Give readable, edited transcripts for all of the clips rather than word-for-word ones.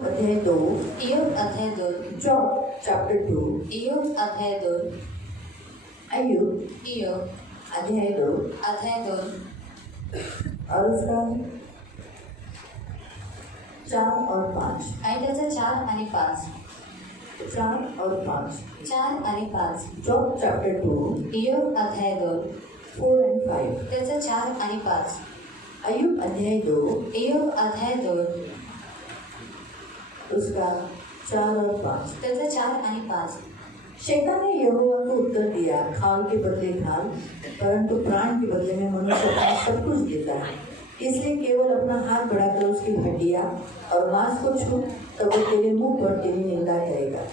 अध्याय 2 इय्योब अध्याय 2 job chapter 2 इय्योब अध्याय 2 अय्यूब इय्योब अध्याय 2 अध्याय 2 और उसका 4 और 5 आणि त्याचा 4 आणि 5 4 और 5 4 आणि 5 जॉब चैप्टर 2 इय्योब अध्याय 2 4 and 5 त्याचा 4 आणि 5 अय्यूब अध्याय 2 इय्योब अध्याय 2 उसका 4 और 5 त्याचा 4 आणि 5 शैतान ने यहोवा को उत्तर दिया, खाल के बदले खाल, परंतु प्राण के बदले में मनुष्य अपना सब कुछ देता है। इसलिए केवल अपना हाथ बढ़ाकर उसकी हड्डियां और मांस को छू, तब वो तेरे मुंह पर तेरी निंदा करेगा।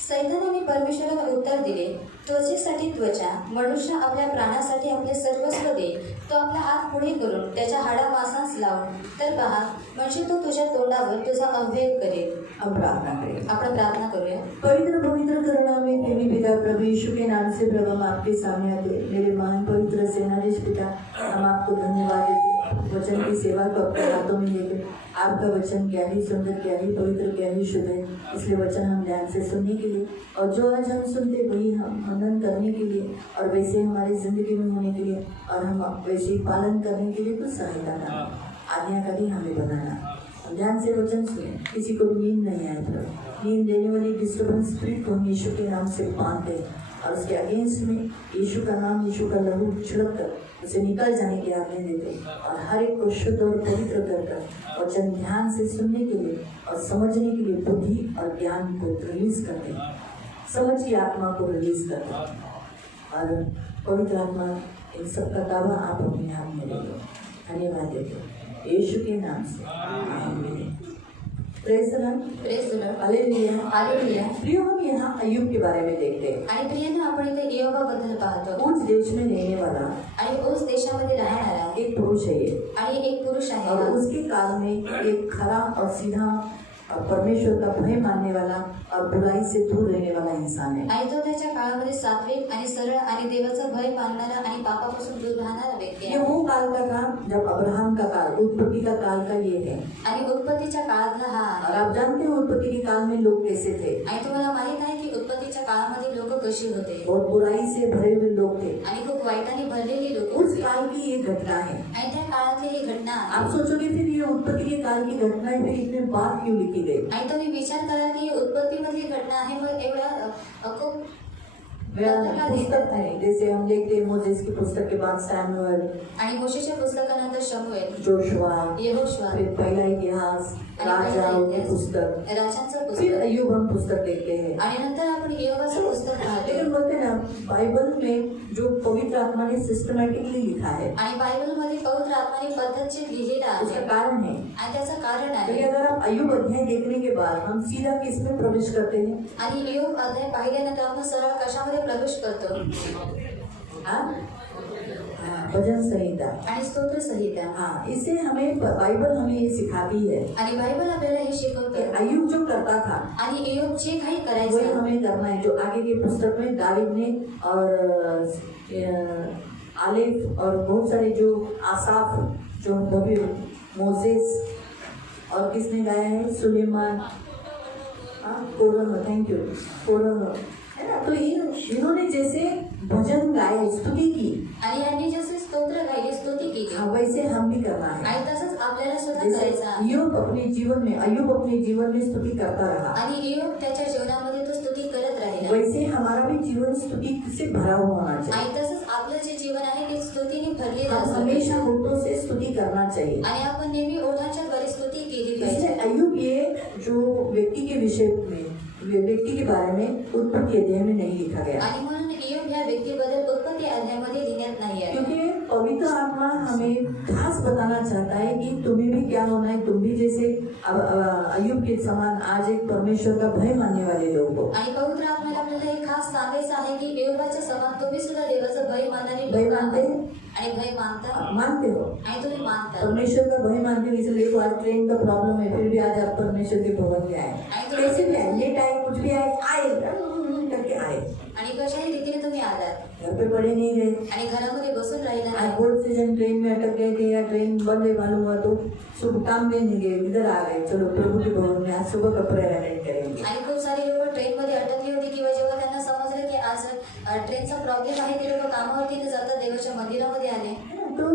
सैतानाने परमेश्वराला उत्तर दिले, त्वचेसाठी त्वचा, मनुष्य आपल्या प्राणासाठी आपले सर्वस्व दे। तो आपला हात पुढे करून त्याच्या हाडामांसास लावून, तर पहा, म्हणजे तो तुझ्या तोंडावर तुझा अव्यय करेल। हम प्रार्थना करें। आपण प्रार्थना करूया। पवित्र पवित्र करुणा में प्रेमी पिता प्रभु यीशु के नाम से प्रभु हम आपके सामने आते। मेरे महान पवित्र सेनाधीश पिता, हम आपको धन्यवाद देते। वचन की सेवा को अपने हाथों में लेकर, आपका वचन क्या ही सुंदर, क्या ही पवित्र, क्या ही शुद्ध है। इसलिए वचन हम ध्यान से सुनने के लिए, और जो आज हम सुनते वही हम मनन करने के लिए, और वैसे हमारी जिंदगी में होने के लिए, और हम वैसे ही पालन करने के लिए कुछ सहायता करना, आज्ञाकारी हमें बनाना। ध्यान से वचन सुने, किसी को भी नींद नहीं आए प्रभु। नींद देने वाली डिस्टर्बेंस स्पिरिट को हम यीशु के नाम से बांधते हैं, और उसके अगेंस्ट में यीशु का नाम, यीशु का लहू छिड़क कर उसे निकल जाने की आज्ञा देते, और हर एक को शुद्ध और पवित्र कर वचन ध्यान से सुनने के लिए और समझने के लिए बुद्धि और ज्ञान को रिलीज करते, समझ की आत्मा को रिलीज करते, और पवित्र आत्मा इन सब का दावा आप अपने हाथ में ले लो। धन्यवाद देते यीशु के नाम से, आमीन। Praise the Lord, praise the Lord, hallelujah, hallelujah. प्रियो, हम यहाँ अय्यूब के बारे में देखते हैं। आणि प्रियांनो, आपण इथे इय्योबाबद्दल पाहतो। उस देश में रहने वाला आणि उस देशामध्ये राहणारा एक पुरुष है ये, आणि एक पुरुष आहे, और उसके काल में एक खरा और सीधा और परमेश्वर का भय मानने वाला और बुराई से दूर रहने वाला इंसान है। आणि तो त्याच्या काळामध्ये सात्विक आणि सरळ आणि देवाचा भय मानणारा आणि पापापासून दूर राहणारा व्यक्ती ये आहे। वो काल का था जब अब्राहम का काल, उत्पत्ति का काल का ये है। आणि उत्पत्तीच्या काळातला हा और आहे। आप जानते हैं उत्पत्ति के काल में लोग कैसे थे। आणि तुम्हाला माहित आहे की उत्पत्तीच्या काळामध्ये लोक कशी होते, बहुत बुराई से भरे हुए लोग थे। आणि खूप वाईटाने भरलेली लोक उस होती। काल की ये घटना है। आणि त्या काळातली ही घटना आहे। आप सोचोगे फिर ये उत्पत्ति के काल की घटना है, फिर इतने बाद क्यों लिखी गई। आणि तुम्ही विचार करा की उत्पत्तीमधली घटना आहे, मग एवढ्या खूप पुस्तक है, जैसे हम देखते हैं मोसेस की पुस्तक के बाद सैमुअल, आणि मोशेच्या पुस्तकानंतर शमूएल, जोशुआ, यहोशुआ, फिर पहला इतिहास, राजाओं की पुस्तक, राजांचं फिर पुस्तक, अय्यूब हम पुस्तक देखते हैं। आणि नंतर आपण इय्योबाचं पुस्तक पाहतो। लेकिन बोलते हैं ना, बाइबल में जो पवित्र आत्मा ने सिस्टमैटिकली लिखा है, आणि बायबलमध्ये पवित्र आत्माने पद्धतशीर लिहिलेलं उसका आहे, कारण है। आणि त्याचं कारण क्योंकि आहे। अगर आप अय्यूब अध्याय देखने के बाद हम सीधा किसमें प्रवेश करते हैं, आणि इय्योब अध्याय पाहिल्यानंतर आपण सरळ कशामध्ये प्रवेश करतो, हाँ? भजन संहिता। आणि स्तोत्र संहिता। हाँ, इससे हमें बाइबल हमें ये सिखाती है आणि बायबल आपल्याला हे कि शिकवते, अय्यूब जो करता था आणि इय्योब जे काही वही करायचं हमें करना है। जो आगे की पुस्तक में दाऊद ने और आलेफ और बहुत सारे जो आसाफ, जो नबी, मोसेस, और किसने गाया है, सुलेमान, कोरह, थैंक यू, कोरह, है ना। तो इन्होंने जैसे भजन गाए, स्तुति की, आणि यांनी जसे स्तोत्र गायले, स्तुती केली, हाँ, वैसे हम भी करना है। आणि तसंच आपल्याला सुद्धा जैसे करायचं। अय्यूब अपने जीवन में स्तुति करता रहा, आणि इय्योब त्याच्या जीवनामध्ये तो स्तुती करत राहिला, वैसे हमारा भी जीवन स्तुति से भरा हुआ होना आणि चाहिए। तसंच आपलं जे जीवन आहे ते स्तुतीने भरलेलं हम असतं, हमेशा होठों से स्तुति करना चाहिए। आणि आपण नेहमी ओठांच्या द्वारे स्तुती केली इसलिए पाहिजे। अय्यूब ये जो व्यक्ति के विषय में, व्यक्ति के बारे में उत्पत्ति अध्याय में नहीं लिखा गया, आणि म्हणून इय्योब ह्या व्यक्तीबद्दल उत्पत्ती अध्यायामध्ये लिहिण्यात नाही आहे। क्योंकि पवित्र आत्मा हमें खास बताना चाहता है कि तुम्हें भी क्या होना है। तुम भी जैसे अय्यूब के समान आज एक परमेश्वर का भय मानने वाले लोग हो। आणि पवित्र आत्म्याला आपल्याला हे खास सांगायचं आहे की इय्योबाच्या समान तुम्ही सुद्धा देवाचं भय मानणारे भय लोक मानते आहात, हैं? आणि भय मानता, मानते हो, आणि तुम्ही मानता, परमेश्वर का भय मानते हो। इसलिए आज ट्रेन का प्रॉब्लम है, फिर भी आज आप परमेश्वर के भवन में आए, कैसे भी आए, लेट आए, कुछ भी आए, करके आए। आणि कशाही रीतीने तुम्ही आलात घर पे पड़े नहीं रहे। आणि घरामध्ये बसून राहिला आज नाही बहुत से जन ट्रेन में अटक गए थे या ट्रेन बंद है मालूम हुआ तो सुबह काम में नहीं गए, इधर आ गए, चलो प्रभु के भवन में आज सुबह का प्रेयर अटेंड करेंगे। आणि खूप सारे लोक ट्रेनमध्ये अटकले होते किंवा जेव्हा त्यांना समजलं की आज ट्रेनचा प्रॉब्लेम आहे ते लोक कामावरती न जाता देवाच्या मंदिरामध्ये आले। तो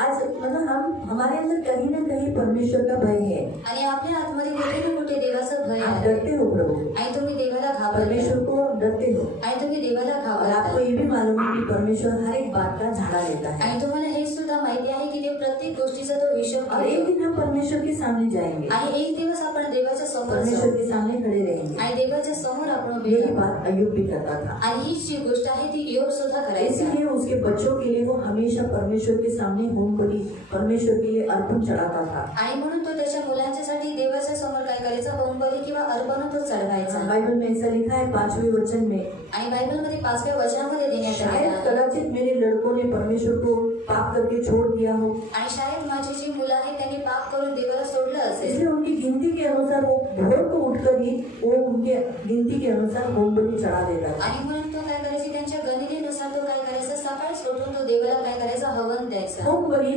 आज मतलब हमारे अंदर कहीं ना कहीं परमेश्वर का भय है। आणि आपल्या आतमध्ये कुठे ना कुठे देवाचं भय आप आहे डरते हो प्रभु, आणि तुम्ही देवाला घाबरता परमेश्वर को डरते हो, आणि तुम्ही देवाला और आपको घाबरता ये भी मालूम है कि परमेश्वर हर एक बात का झाड़ा लेता है। आणि तुम्हाला हे सुद्धा माहिती आहे की ते प्रत्येक गोष्टीचा तो हिशोब और एक घेतो दिन हम परमेश्वर के सामने जाएंगे, आणि एक दिवस आपण देवाच्या समोर परमेश्वर जाऊ के सामने खड़े रहेंगे। आणि देवाच्या समोर आपण उभे यही राहू। बात अय्यूब भी करता था, आणि ही जी गोष्ट आहे ती योग सुद्धा करायची इसीलिए उसके बच्चों के लिए वो हमेशा परमेश्वर के सामने होम बलि, परमेश्वर के लिए अर्पण चढ़ाता था। आणि म्हणून तो त्याच्या मुलांच्यासाठी देवाच्या समोर काय करायचा, होमबली किंवा अर्पण तो चढवायचा। बाइबल में ऐसा लिखा है 5वें वचन में, आणि बायबलमध्ये 5व्या वचनामध्ये देण्यात शायद आलेला आहे। कदाचित मेरे लड़कों ने परमेश्वर को पाप करके छोड़ दिया हो, आणि शायद माझी जी मुलं आहेत त्यांनी पाप करून देवाला सोडलं असेल इसलिए उनकी गिनती के अनुसार वो भोर को उठकर ही वो उनके गिनती के अनुसार होम बलि चढ़ा देता था। आणि म्हणून तो काय करायची, त्यांच्या गणनेनुसार तो काय करायचा, सकाळी उठून तो देवाला काय करायचा, हवन द्यायचा। होम बलि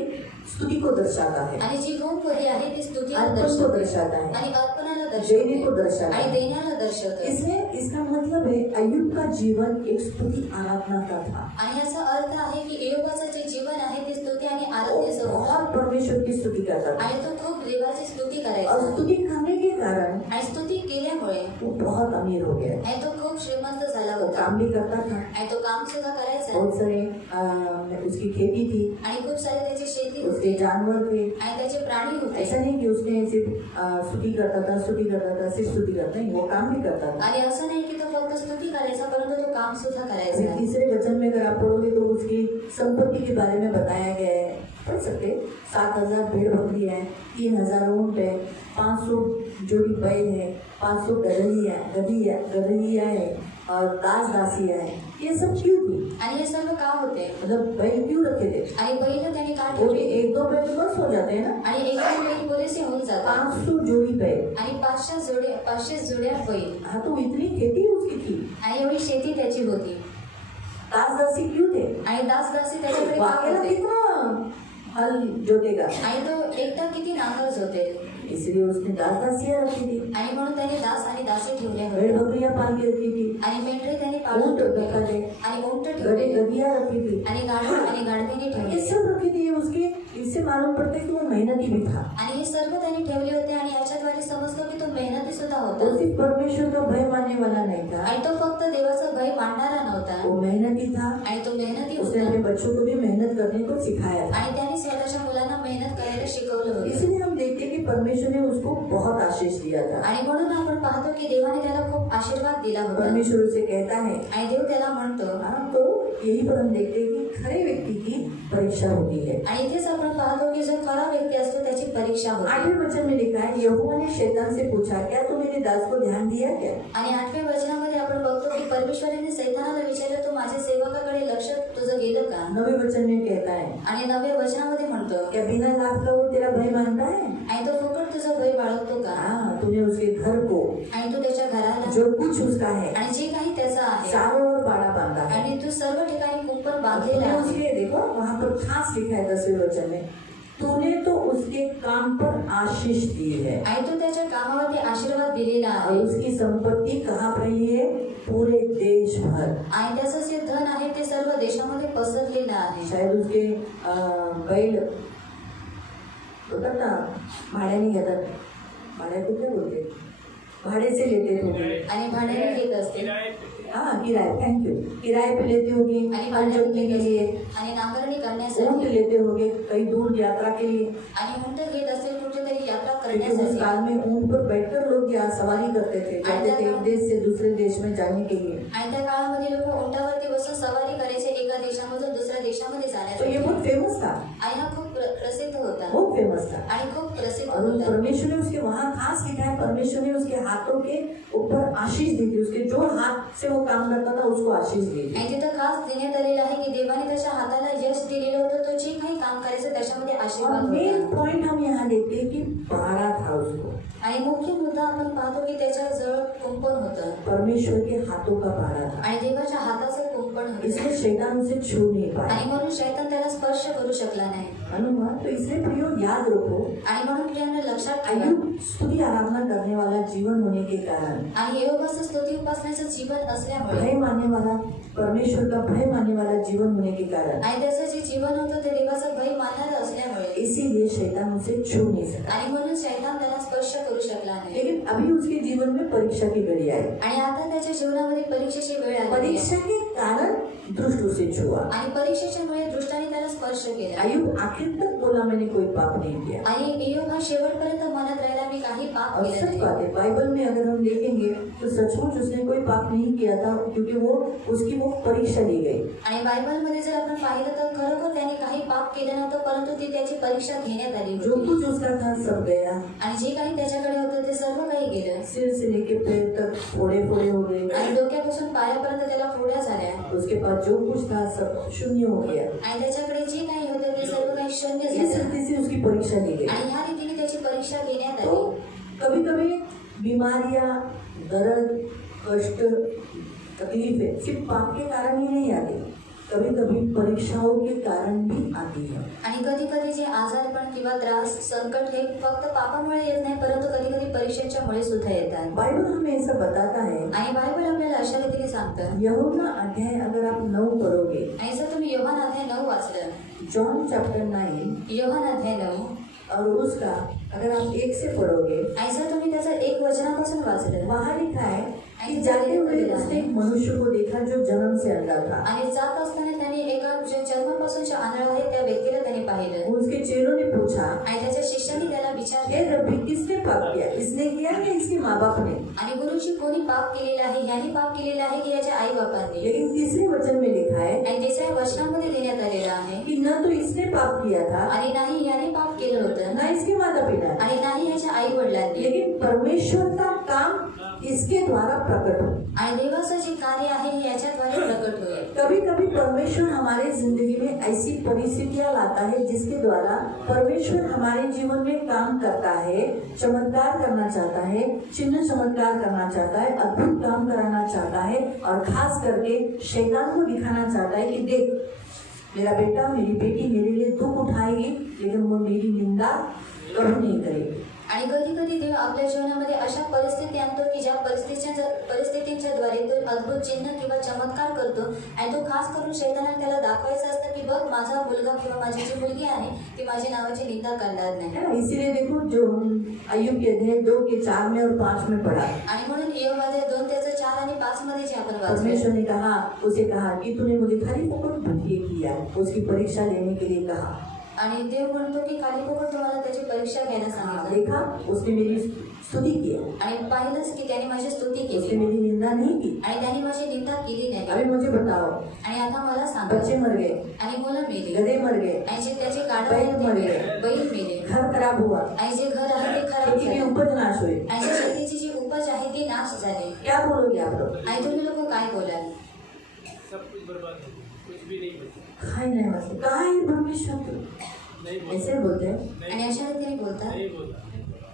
स्तुति को दर्शाता है, आणि जी होमबली आहे ती स्तुतीला अर्पण को दर्शवते दर्शाता है, आणि अर्पणाला देने को दर्शवते दर्शाता आणि है। देण्याला दर्शवते। इसलिए इसका मतलब है अय्यूब का जीवन एक स्तुति आराधना का था। आणि याचा अर्थ आहे की एयोबाचं जे जीवन आहे ते स्तुती आणि वो आराधनेचं होतं बहुत परमेश्वर की स्तुति करता था, आणि तो खूप देवाची स्तुती और करायचा स्तुति करने के कारण आणि स्तुती केल्यामुळे वो बहुत अमीर हो गया। आणि तो खूप श्रीमंत झाला वो होता काम भी करता था, आणि तो काम सुद्धा करायचा बहुत सारे उसकी खेती थी, आणि खूप सारे त्याची शेती उसके होती जानवर थे। आणि त्याचे प्राणी होते ऐसा नहीं कि उसने सिर्फ स्तुति करता था, सिर्फ स्तुति करता नहीं, वो काम भी करता था। आणि असं नाही की तो फक्त स्तुती करायचा परंतु तो काम सुद्धा अभी करायचा। तीसरे वचन में अगर आप पढ़ोगे तो उसकी संपत्ति के बारे में बताया गया है, पढ़ सकते। 7,000 भेड़ बकरी है, 3,000 ऊंट है, 500 जोड़ी बैल है, 500 गदहिया है और दास दासियां है। ये सब क्यों थी? आणि हे सर्व का होते मतलब बैल क्यों रखे थे? आणि बैल त्यांनी का वो भी ठेवले 1-2 बैल तो बस हो जाते हैं ना, आणि एक बैल पुरेसे होऊन जातात 500 जोड़ी बैल। आणि 500 जोड्या बैल हाँ, तो इतनी खेती उसकी थी। आणि एवढी शेती त्याची होती दास दासी क्यों थे? आणि दासी त्याच्याकडे का अकेला होते कितना हल जोतेगा, आणि तो एकटा किती नांगर जोतेल इसलिए उसने दास दासियां रखी थी, आणि म्हणून त्याने दास आणि दासी ठेवले भेड़ होते बकरियां पाल के रखी थी, आणि मेंढरे त्याने पाळून ऊंट ठेवले रखा थे, आणि उंट गधे ठेवले गधियां रखी थी, आणि गाढवाने ये ठेवले सब रखी थी। उसके इससे मालूम पड़ता है कि वो मेहनती भी था, आणि हे सर्व त्यांनी ठेवले होते आणि याच्याद्वारे समजतो की तो मेहनती सुद्धा वो होता सिर्फ परमेश्वर का भय मानने वाला नहीं था, आणि तो फक्त देवाचं भय मानणारा नव्हता वो मेहनती था। आणि तो मेहनती उसने होता अपने बच्चों को भी मेहनत करने को सिखाया था। आणि त्याने स्वतःच्या मुलांना मेहनत करायला शिकवलं होतं इसलिए हम देखते हैं कि परमेश्वर ने उसको बहुत आशीष दिया था। आणि म्हणून आपण पाहतो की देवाने त्याला खूप आशीर्वाद दिला होता परमेश्वर उसे कहता है, आणि देव त्याला म्हणतो हाँ, तो यही पर हम देखते हैं कि खरे व्यक्ति की परीक्षा होती है। आणि इथेच आपण पाहतो की जो खरा व्यक्ती असतो त्याची परीक्षा होते 8वें वचन में लिखा है, यहोवा ने शैतान से पूछा, क्या तू मेरे दास को ध्यान दिया क्या? आणि 8व्या वचनामध्ये आपण बघतो की परमेश्वराने सैतानाला विचारलं, तू माझ्या सेवकाकडे लक्ष तुझं गेलं का? 9वें वचन में कहता है, आणि 9व्या वचनामध्ये म्हणतो क्या बिना लाभ का वो तेरा भय मानता है? आणि तो फुकट तुझं भय बाळगतो का? हाँ, तूने उसके घर को, आणि तू त्याच्या घराला जो कुछ उसका है, आणि जे काही त्याचं आहे चारों ओर बाड़ा बांधा है। आणि तू सर्व ठिकाणी कुंपण बांधलेलं तूने आहे उसके, देखो वहाँ पर खास लिखा है 10वें वचन में, तूने तो उसके काम पर आशीष दी है आणि तू त्याच्या कामावरती आशीर्वाद दिलेला और आहे उसकी संपत्ति कहाँ फैली है? पूरे देश भर। आणि त्याचं जे धन आहे ते सर्व देशामध्ये पसरलेलं आहे। शायद उसके बैल होतात ना, भाड्याने घेतात, भाड्यात क्या बोलते, भाड़े से लेते थे, आणि भाड्याने घेत असते हाँ किराए, थैंक यू, किराए पे लेते होंगे आणि हल जोतने के लिए, आणि नांगरणी ऊंट करण्यासाठी लेते होंगे कई दूर यात्रा के लिए, आणि उंट घेत असेल कुठेतरी यात्रा क्योंकि उस करण्यासाठी। काल में ऊंट पर बैठकर लोग यहाँ सवारी करते थे, जाते थे एक देश से दूसरे देश में जाने के लिए। आणि त्या काळामध्ये लोक उंटावरती बसून सवारी करायचे एका देशामधून दुसऱ्या देशामध्ये तो ये जाण्यासाठी। बहुत फेमस था, आणि हा खूप प्रसिद्ध होता बहुत फेमस था। आणि खूप प्रसिद्ध और उस होता परमेश्वर ने उसके वहाँ खास लिखा है परमेश्वर ने उसके हाथों के ऊपर आशीष दी थी, उसके जो हाथ से वो काम करता था उसको आशीष दी थी। आणि तिथं खास देण्यात आलेलं आहे की देवाने त्याच्या हाताला यश दिलेलं होतं, तो जे काही काम करायचं त्याच्यामध्ये आशीर्वाद मेन होता। पॉइंट हम यहाँ देखते हैं कि बाड़ा था उसको, आणि मुख्य मुद्दा आपण पाहतो की त्याच्या जवळ कुंपण होतं परमेश्वर के हाथों का बाड़ा था, आणि देवाच्या हाताचं कुंपण होतं इसलिए शैतान उसे छू नहीं पाया। आणि म्हणून शैतान त्याला स्पर्श करू शकला नाही। अनुमान तो इसलिए प्रियो याद रखो, आणि म्हणून प्रियांना लक्षात ठेवा अयुब स्तुति आराधना करने वाला जीवन होने के कारण, आणि योगाचं स्तुती उपासनेचं जीवन असल्यामुळे भय मानने वाला, परमेश्वर का भय मानने वाला जीवन होने के कारण, आणि त्याचं जे जीवन होतं ते देवाचं भय मानणारं असल्यामुळे इसीलिए शैतान उसे छू नहीं सका। आणि म्हणून शैतान त्याला स्पर्श करू शकला नाही। लेकिन अभी उसके जीवन में परीक्षा की घड़ी आई, आणि आता त्याच्या जीवनामध्ये परीक्षेची वेळ आली परीक्षा के कारण दुष्ट उसे छुआ। आणि परीक्षेच्या मुळे दुष्टाने त्याला स्पर्श केला अयुब आखिर तक बोला मैंने कोई पाप नहीं किया। आणि योग हा शेवटपर्यंत म्हणत राहिला मी काही पाप और केलं सच नाही। बात है, बाइबल में अगर हम देखेंगे तो सचमुच उसने कोई पाप नहीं किया था, क्योंकि वो उसकी वो परीक्षा ली गई। आणि बायबलमध्ये जर आपण पाहिलं तर खरोखर त्याने काही पाप केलं नव्हतं, परंतु ती त्याची परीक्षा घेण्यात आली जो होती। कुछ उसका था सब गया, आणि जे काही त्याच्याकडे होतं ते सर्व काही गेलं सिर से लेके पैर तक फोड़े फोड़े हो गए, आणि डोक्यापासून पायापर्यंत त्याला फोड्या झाल्या उसके पास जो कुछ था सब शून्य हो गया। आणि त्याच्याकडे जे काही होतं ते सर्व काही शून्य इस झालं रीति से उसकी परीक्षा ली गई। आणि ह्या रीतीने त्याची परीक्षा घेण्यात तो आली। कभी कभी बीमारियां, दर्द, कष्ट, तकलीफें सिर्फ पाप के कारण ही नहीं आती, कभी कभी परीक्षाओं के कारण भी आती है। आणि कधी कधी जे आजारपण किंवा त्रास, संकट हे फक्त पापामुळे येत नाही, परंतु कधी कधी परीक्षेच्या मुळे सुद्धा येतात। बाइबल हमें ऐसा बताता है। आणि बायबल आपल्याला अशा रीतीने सांगतं। यूहन्ना अध्याय अगर आप 9 पढ़ोगे, आणि जर तुम्ही योहान अध्याय 9 वाचलं, जॉन चैप्टर 9 योहान अध्याय 9 और उसका अगर आप 1 से पढ़ोगे, आणि जर तुम्ही त्याचं 1 वचनापासून वाचलं, वहाँ लिखा है कि जाते हुए उसने एक मनुष्य को देखा जो जन्म से अंधा था। आणि जात असताना त्याने एका जे जन्मापासूनच्या आंधळा आहे त्या व्यक्तीला त्याने पाहिलं। उसके चेलों ने पूछा, आणि त्याच्या शिष्याने त्याला हे विचारलं, रब्बी किसने पाप किया, इसने किया या इसके माँ बाप ने? आणि गुरुजी कोणी पाप केलेला आहे, याने पाप केलेला आहे की याच्या आई बापांनी? लेकिन तीसरे वचन में लिखा है आणि तिसऱ्या वचनामध्ये देण्यात आलेलं आहे कि न तो इसने पाप किया था, आणि नाही याने पाप केलं होतं, न इसके माता पिता, आणि नाही याच्या आई वडिलांनी, लेकिन परमेश्वर का काम इसके द्वारा प्रकट हो। आणि देवाचं जे कार्य आहे हे याच्याद्वारे प्रकट होईल। कभी कभी परमेश्वर हमारे जिंदगी में ऐसी परिस्थितियां लाता है जिसके द्वारा परमेश्वर हमारे जीवन में काम करता है, चमत्कार करना चाहता है, चिन्ह चमत्कार करना चाहता है, अद्भुत काम कराना चाहता है, और खास करके शैतान को दिखाना चाहता है कि देख मेरा बेटा, मेरी बेटी मेरे लिए दुख उठाएगी, लेकिन वो मेरी निंदा कभी नहीं करेगी। आणि कधी कधी देव आपल्या जीवनामध्ये अशा परिस्थिती आणतो की ज्या परिस्थितींच्या द्वारे तो अद्भुत चिन्ह किंवा चमत्कार करतो, आणि तो खास करून शैतानाने त्याला दाखवायचं असतं की बघ माझा मुलगा किंवा माझी जी मुलगी आहे ती माझी नावाची निंदा करणार नाही। है ना? इसीलिए देखो जो अय्यूब के अध्याय 2 के 4 में और 5 में पढ़ा, आणि म्हणून योग अध्याय 2 त्याचं 4 आणि 5 मध्ये जे आपण वाचलं, परमेश्वर ने कहा, उसे कहा कि तूने मुझे खाली फोकट ये किया, उसकी परीक्षा लेने के लिए कहा। आणि देव म्हणतो की खाली बघून तुम्हाला त्याची परीक्षा घ्यायला सांगितलं, देखा उसने मेरी स्तुति किया, आणि पाहिलंच की त्याने माझी स्तुती उसने केली मेरी निंदा नहीं की। आणि त्याने माझी निंदा केली नाही। अभी मुझे बताओ, आणि आता मला सांगा, बच्चे मर गए, आणि मुलं मेली, गधे मर गए, आणि जे त्याचे बैल गाढव मर मेले, गए, बैल मेले, घर खराब हुआ, आणि जे घर आहे ते खराब खेती की झाले, उपज नाश हुई, आणि जे शेतीची जी उपज आहे ती नाश झाली। क्या बोलोगे आप लोग? आणि तुम्ही लोक काय बोलाल? सब कुछ बर्बाद हो गया, कुछ भी नहीं बचा। खाई नहीं बस कहा है परमेश्वर को, नहीं बोला, ऐसे बोलते हैं। आणि अशा रीतीने बोलतात। नहीं बोला, नहीं बोला।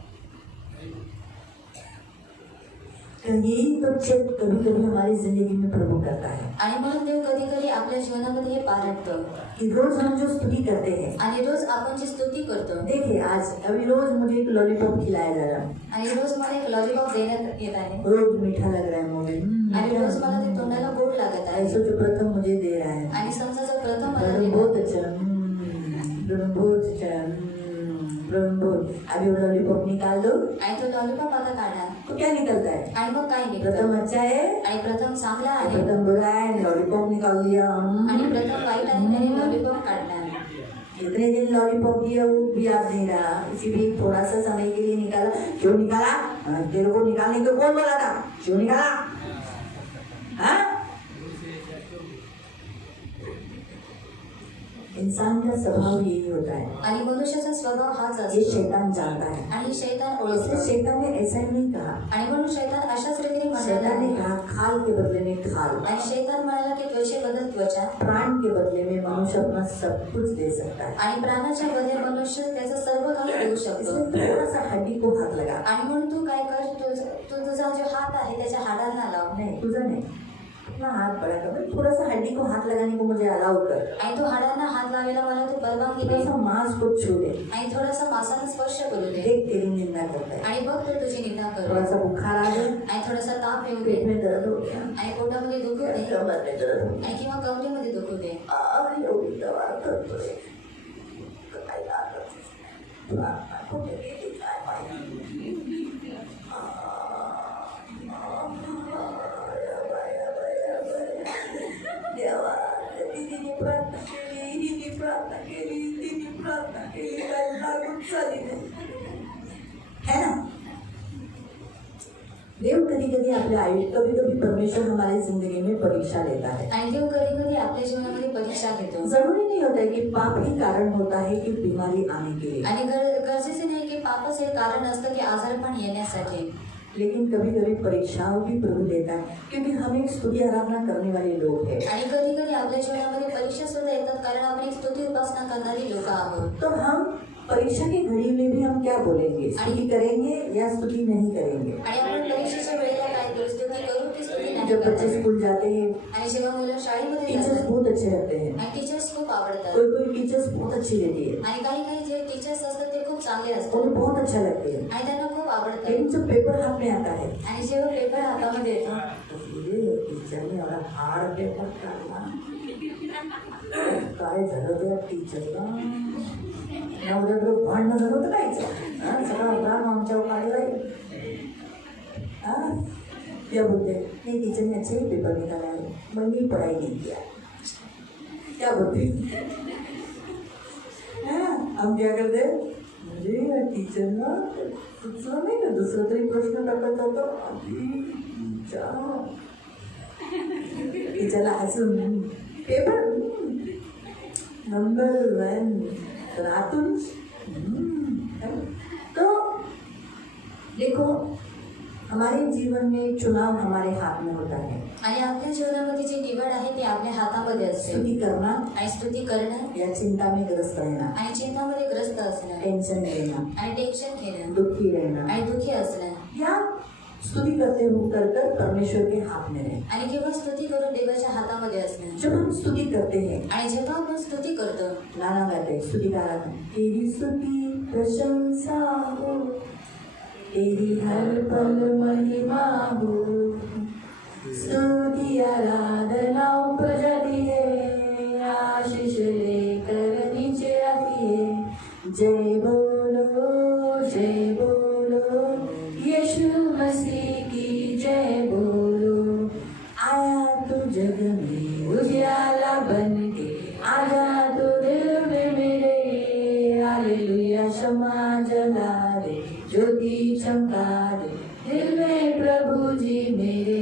तो यही तो चेक कभी कभी हमारी जिंदगी में प्रभु करता है आणि म्हणून देव कधी कधी आपल्या जीवनामध्ये हे पारटतो, कि रोज हम जो स्तुति करते हैं। आणि रोज आपण जी स्तुती करतो, देखिए आज अभी रोज मुझे एक लॉलीपॉप खिलाया जा रहा है, आणि रोज मला एक लॉलीपॉप देण्यात येत आहे, रोज मीठा लग रहा है मुझे, आणि रोज मला ते तोंडाला गोड लागत आहे, ऐसा जो प्रथम मुझे दे रहा है, आणि समजा जर प्रथम मला प्रभु दिलं, बहुत अच्छा, प्रभु बहुत अच्छा, प्रभु बहुत। अभी वो लॉलीपॉप निकाल दो आणि तो लॉलीपॉप आता काढा, तो क्या निकलता है? आणि मग काय निघतं? प्रथम अच्छा है, आणि प्रथम चांगला आहे, प्रथम बुरा है, लॉलीपॉप निकाल दिया। आणि प्रथम वाईट आहे त्याने लॉलीपॉप काढला। इतने दिन लॉलीपॉप दिया वो भी याद नहीं रहा, इसी भी थोड़ा सा समय के लिए निकाला। क्यों निकाला? तेरे को निकालने को कौन बोला था? क्यों निकाला? हाँ? इंसान का स्वभाव यही होता है, आणि मनुष्याचा स्वभाव हाच ये असतो शैतान जानता है। आणि शैतान इसलिए ओळखतो शैतान ने ऐसा ही नहीं कहा, आणि म्हणून शैतान अशाच रीतीने म्हणाला शैतान ने नाही. कहा खाल के बदले में खाल, आणि शैतान म्हणाला की त्वचेबद्दल त्वचा प्राण के बदले में मनुष्य अपना सब कुछ दे सकता है। आणि प्राणाच्या बदले मनुष्य त्याचं सर्व काही देऊ शकतो. इसलिए थोड़ा सा हड्डी को हाथ लगा, आणि म्हणून तू काय कर, तू तुझा जो हात आहे त्याच्या हाडांना लाव नहीं तुझा नहीं, अपना हाथ बड़ा कर, थोड़ा सा हड्डी को हाथ लगाने को मुझे अलाउ कर, आणि तू हाडांना हात लावायला मला तू परवानगी थोड़ा दे सा मांस को छू दे, आणि थोडासा मांसाला स्पर्श करू दे देख तेरी निंदा करता है। आणि बघ तो तुझी निंदा करू थोड़ा सा बुखार आ गया, आणि थोडासा ताप येऊ पेट दे में दर्द हो गया, आणि पोटामध्ये दुखू दे कमर में दर्द हो आणि किंवा कमरेमध्ये दुखू दे गया, एवढी दवा करतोय काय लागत प्रार्थना कुठे गेली काय माहिती। देवा तिने प्रार्थना केली, हिने प्रार्थना केली, तिने प्रार्थना केली, काय लागून चाली नाही है ना। देव कधी कधी आपल्या आयुष्यात कभी कभी परमेश्वर हमारी जिंदगी में परीक्षा लेता है। आणि देव कधी कधी आपल्या जीवनामध्ये परीक्षा घेतो जरूरी नहीं होता है कि पाप ही कारण होता है कि बीमारी आने के लिए, आणि गरजेचे नाही की पापच हे कारण असतं की आजारपण येण्यासाठी. लेकिन कभी कभी परीक्षाओं भी प्रभु देता है क्योंकि हम एक स्तुति आराधना करने वाले लोग हैं। आणि कधी कधी आपल्या जीवनामध्ये परीक्षा सुद्धा येतात कारण आपण एक स्तुती उपासना करणारी लोक आहोत. तो हम परीक्षा की घड़ी में भी हम क्या बोलेंगे, स्तुति करेंगे या स्तुति नहीं करेंगे। आणि आपण परीक्षेच्या वेळेला काय करू, स्तुती करू की स्तुती नाही जब बच्चे करणार. स्कूल जाते हैं, आणि जेव्हा मुलं शाळेमध्ये टीचर्स जातात बहुत अच्छे रहते हैं, आणि टीचर्स खूप आवडतात कोई कोई टीचर्स बहुत अच्छी रहती है, आणि काही काही जे टीचर्स असतात ते खूप चांगले असतात उन्हें बहुत अच्छा लगते हैं, आणि त्यांना खूप आवडतात. लेकिन जब पेपर हाथ में आता है, आणि जेव्हा पेपर हातामध्ये येतो ये टीचर ने एवढा हार्ड पेपर काढला, काय झालं त्या टीचरला, नवऱ्याकडे भांडणं झालं होतं काहीच, सगळा राग आमच्यावर काढलाय। क्या बोलते हैं, नहीं टीचर ने अच्छे ही पेपर निकाला है, मैंने पढ़ाई नहीं किया, क्या बोलते हैं। हम क्या करते हैं, मुझे टीचर ना सुचलं नाही ना, दुसरा तरी प्रश्न टाकत होता, टीचरला हसून पेपर नंबर 1 रातून। तो देखो हमारे जीवन में चुनाव हमारे हाथ में होता है, आणि आपल्या जीवनामध्ये जी निवड आहे ती आपल्या हातामध्ये असते. स्तुति करना आणि स्तुती करणं या चिंता में ग्रस्त रहना, आणि चिंतामध्ये ग्रस्त असणं टेंशन में रहना, आणि टेन्शन घेणं दुखी रहना, आणि दुःखी असणं या स्तुति करते हुए कर कर परमेश्वर के हाथ में रहे। आणि किंवा स्तुती करून देवाच्या हातामध्ये असणं. जब हम स्तुति करते हैं, आणि जेव्हा आपण स्तुती करतो गाना गाते हैं, स्तुति का गाना, तेरी स्तुति प्रशंसा हो, तेरी हर पल महिमा हो, स्तुति आराधना उपजा दिए, आशीष लेकर नीचे आती है, जय बोलो यीशु मसीह की जय बोलो, आया तू जग में उजाला बन के, आजा तू दिल में मेरे, हालेलुया क्षमा जला दे, ज्योति चमका दे, दिल में प्रभु जी मेरे।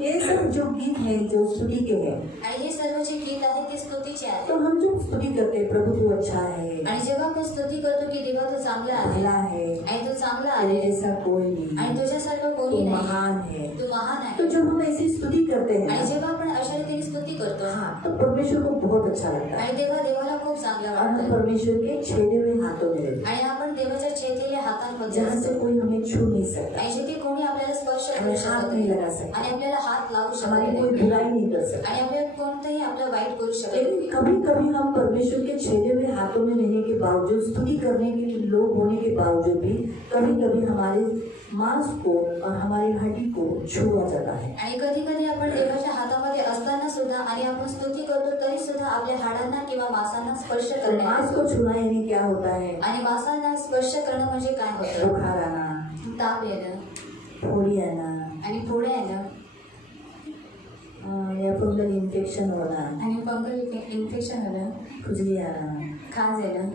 ये सब जो गीत है जो स्तुति के हैं, आणि हे सर्व जे गीत आहे ते स्तुतीचे आहे. तो हम जो स्तुति करते हैं, प्रभु तू अच्छा है, आणि जेव्हा आपण स्तुती करतो की देवा तू चांगला आहे भला है, आणि तू चांगला तेरे आहे जैसा कोई नहीं, आणि तुझ्यासारखं तू कोणी नाही, महान है। तू महान तो आहे. जब हम ऐसी स्तुति करते हैं आणि ना, जेव्हा आपण अशा रीतीने स्तुती करतो हाँ, तो परमेश्वर को बहुत अच्छा लगता है, आणि तेव्हा देवाला खूप चांगलं और हम वाटतं. परमेश्वर के छेदे हुए हाथों में रहते आणि आपण देवाच्या छेदलेल्या हैं, हातांमध्ये जहाँ से असतो. कोई हमें छू नहीं सकता, आणि जिथे कोणी आपल्याला स्पर्श करू हमें शकत हाथ नाही नहीं लगा सकता, आणि आपल्याला हात लावू शकत हमारी कोई नाही बुराई नहीं कर सकता। आणि आपल्याला कोणतंही आपलं वाईट करू शकत लेकिन नाही. कभी कभी हम परमेश्वर के छेदे हुए हाथों में रहने के बावजूद, स्तुति करने के लोग होने के बावजूद भी कभी कभी हमारे मांस को और हमारी हड्डी को छुआ जाता है। आणि कधी कधी आपण देवाच्या हातामध्ये असताना सुद्धा आणि आपण स्तुती करतो तरी सुद्धा आपल्या हाडांना किंवा मांसांना स्पर्श तो करणे. मांस को छूना यानी क्या होता है, आणि मांसांना स्पर्श करणं म्हणजे काय होतं, बुखार आना, ताप येणं फोड़ी आना, आणि फोड्या येणं या फंगल इन्फेक्शन होना, आणि फंगल इन्फेक्शन होणं, खुजली आना, खाज येणं.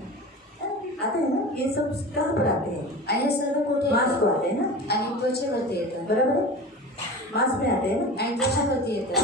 आते हैं ना, ये सब कहाँ पर आते हैं, आणि हे सर्व कुठे मांस को येतं? आते हैं ना, आणि त्वचेवरती येतं बराबर है, मांस में आते हैं ना। आणि त्वचेवरती येतं.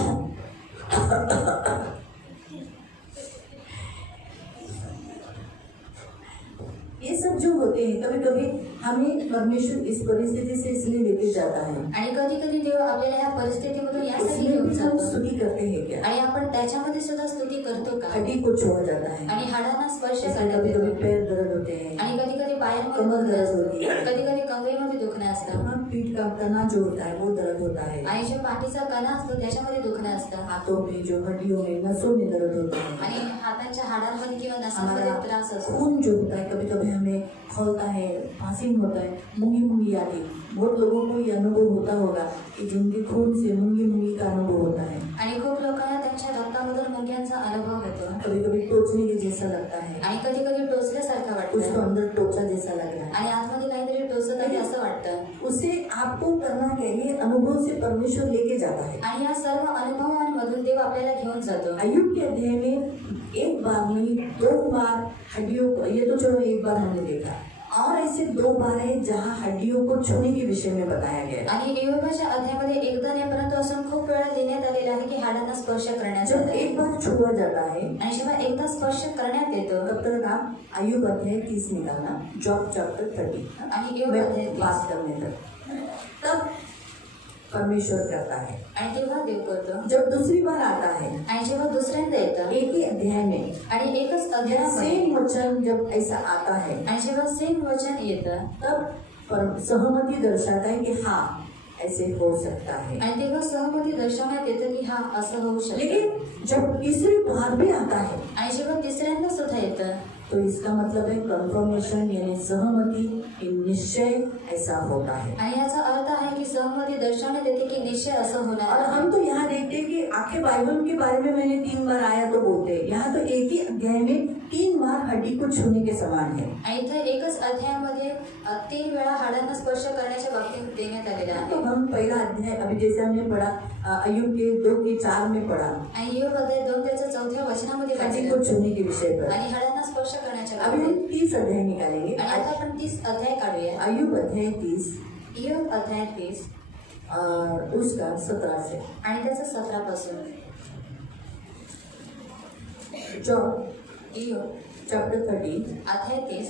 ये सब जो होते हैं कभी कभी हमें परमेश्वर इस परिस्थिति से इसलिए लेके जाता है। आणि कधी कधी देव आपल्याला ह्या परिस्थितीमधून यासाठी उसमें घेऊन भी हम जातो स्तुति करते हैं क्या? आणि आपण त्याच्यामध्ये सुद्धा स्तुती करतो का हड्डी को छुआ जाता है, आणि हाडांना स्पर्श इसमें करण्यात कभी कभी येतो पैर दर्द होते हैं, आणि कधी कधी पायांमध्ये कमर दुखणं दर्द असतं होती है, कधी कधी कमरेमध्ये दुखणं असतं हाँ, पीठ का तना जो होता है वो दर्द होता है, आणि जो पाठीचा कणा असतो त्याच्यामध्ये दुखणं असतं हाथों में जो हड्डियों में नसों में दर्द होता है, आणि हातांच्या हाडांमध्ये किंवा नसांमध्ये हमारा त्रास असतो खून जो होता है कभी कभी हमें खोलता है, पासिंग होता है, मुंगी मुंगी आती। बहुत लोगों को ये अनुभव होता होगा कि जिनके खून से मुंगी मुंगी का अनुभव होता है, आणि खूप लोकांना त्यांच्या रक्तामधून मुंग्यांचा अनुभव होतो कभी कभी टोचने के जैसा लगता है, आणि कधी कधी टोचल्यासारखं कुछ तो वाटतं अंदर टोचा जैसा लग रहा है। आणि आतमध्ये काहीतरी टोचत आहे असं वाटतं उसे आपको करना क्या? ये अनुभव से परमेश्वर लेके जाता है। आणि या सर्व अनुभवांमधून देव आपल्याला घेऊन जातो अय्यूब के अध्याय में एक बार नहीं 2 बार हड्डियों को, ये तो चलो एक बार हमने देखा, और ऐसे 2 बार है जहाँ हड्डियों को छूने के विषय में बताया गया है। आणि योबाच्या अध्यायामध्ये एकदा नाही परंतु असं खूप वेळा देण्यात आलेलं आहे की हाडांना स्पर्श करण्यात जब येतो. एक बार छुआ जाता है आणि जेव्हा एकदा स्पर्श करण्यात येतो तब तक आप अय्यूब अध्याय 30 निकालना, जॉब चैप्टर 30 आणि योग मैं अध्याय 30. बात करने तक, तब परमेश्वर करता है। आणि तेव्हा देव करतो जब दूसरी बार आता है आणि जेव्हा दुसऱ्यांदा येतं एक ही अध्याय में आणि एकच अध्यायामध्ये सेम वचन जब ऐसा आता है आणि जेव्हा सेम वचन येतं तब सहमति दर्शाता है कि हाँ ऐसे हो सकता है। आणि तेव्हा सहमती दर्शवण्यात येतं की हा असं होऊ शकतं लेकिन जब तीसरी बार भी आता है आणि जेव्हा तिसऱ्यांदा सुद्धा येतं तो इसका मतलब है कंफर्मेशन यानी सहमति कि निश्चय ऐसा होता है। आणि याचा अर्थ आहे की सहमती दर्शवण्यात येते की निश्चय असं होणार और आहे. हम तो यहाँ देखते हैं कि आखे बाइबल के बारे में मैंने 3 बार आया तो बोलते हैं, यहाँ तो एक ही अध्याय में 3 बार हड्डी को छूने के समान है। आणि इथे एकच अध्यायामध्ये 3 वेळा हाडांना स्पर्श करण्याच्या बाबतीत देण्यात आलेला तो आहे. हम पहला अध्याय अभी जैसे हमने पढ़ा अय्यूब के 2 के 4 में पढ़ा आणि योग अध्याय 2 त्याच्या 4थ्या वचनामध्ये हड्डी वाचलं को छूने के विषय पर। आणि हाडांना स्पर्श करण्याच्या अभी हम बाबतीत 30 अध्याय निकालेंगे। आणि आता आपण 30 अध्याय काढूया. अय्यूब अध्याय 30 योग अध्याय 30 और उसका 17 से आणि त्याचं 17 पासून जॉब योग चैप्टर 30 अध्याय 30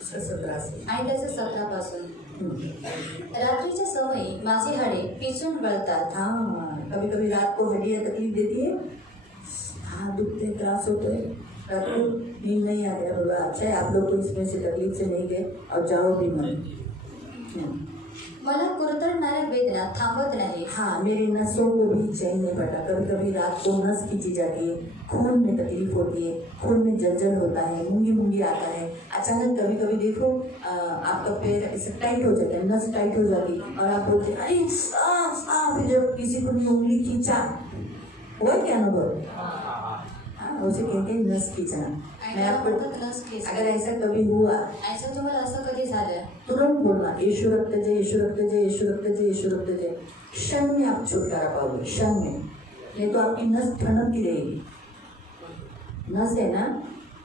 उसका 17 से। आणि त्याचं 17 पासून रात्रीच्या समयी माझी हाडे पिचून गळतात हाँ, कभी कभी रात को हड्डियाँ तकलीफ देती है, हाँ दुखते त्रास होते हैं, रात को नींद नहीं आती है। बोला अच्छा है आप लोग को इसमें से तकलीफ से नहीं गए और जाओ भी मत। मला कुरतडणाऱ्या वेदना थांबत नाही. हाँ, मेरे नसों को भी चैन नहीं पड़ता। कभी कभी रात को नस खींची जाती है, खून में तकलीफ होती है, खून में जर्जर होता है, मुंगी मुंगी आता है। अचानक कभी कभी देखो आपका पैर ऐसे टाइट हो जाता है, नस टाइट हो जाती है और आप बोलते अरे फिर जब किसी को भी उंगली खींचा, हुआ क्या अनुभव? हाँ, उसे कहते हैं नस खींचना। मैं आपको नस खेच. अगर ऐसा कभी हुआ ऐसा तुम्हाला असं कधी झालं तुरंत बोलना यीशु रक्त जय, यीशु रक्त जय, यीशु रक्त जय, यीशु रक्त जय। क्षण में आप छुटकारा पाओगे, क्षण में। नहीं तो आपकी नस ठनकती रहेगी, नस है ना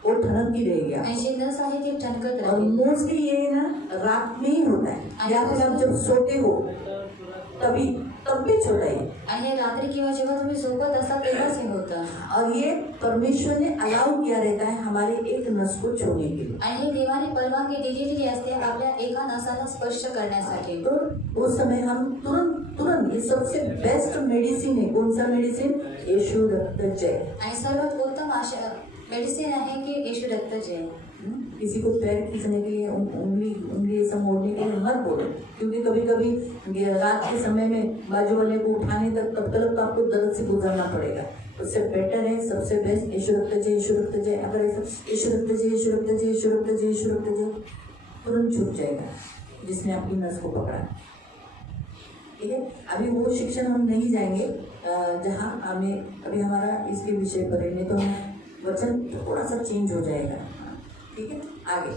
वो ठनकती रहेगी आप। आणि जी नस आहे ती ठणकत और राहील. मोस्टली ये ना रात में ही होता है, या फिर आप जब सोते हो तभी तब भी छोटा ही। आणि हे रात्री किंवा जेव्हा तुम्ही झोपत असता तेव्हाच हे होतं. और ये परमेश्वर ने अलाउ किया रहता है हमारे एक नस को छूने के लिए। आणि हे देवाने परवानगी दिलेली असते आपल्या एका नसाला स्पर्श करण्यासाठी. तो उस समय हम तुरंत तुरंत ये सबसे बेस्ट मेडिसिन है। कौन सा मेडिसिन? यीशु रक्त जय। आणि सर्वात उत्तम अशा मेडिसिन आहे की येशू रक्त जय. किसी को पैर खींचने के लिए उंगली ऐसा मोड़ने के लिए मत बोलो, क्योंकि कभी कभी रात के समय में बाजू वाले को उठाने तक तब तक तो आपको दर्द से गुजरना पड़ेगा। उससे बेटर है, सबसे बेस्ट यीशु रक्त जय, यीशु रक्त जय। अगर ऐसा यीशु रक्त जय, यीशु रक्त जय, यीशु रक्त जय, यीशु रक्त जय, तुरंत छूट जाएगा जिसने आपकी नस को पकड़ा। ठीक है, अभी वो शिक्षण हम नहीं जाएंगे जहाँ हमें अभी हमारा इसके विषय पर है, नहीं तो हम वचन थोड़ा सा चेंज हो जाएगा। ठीक है, आगे।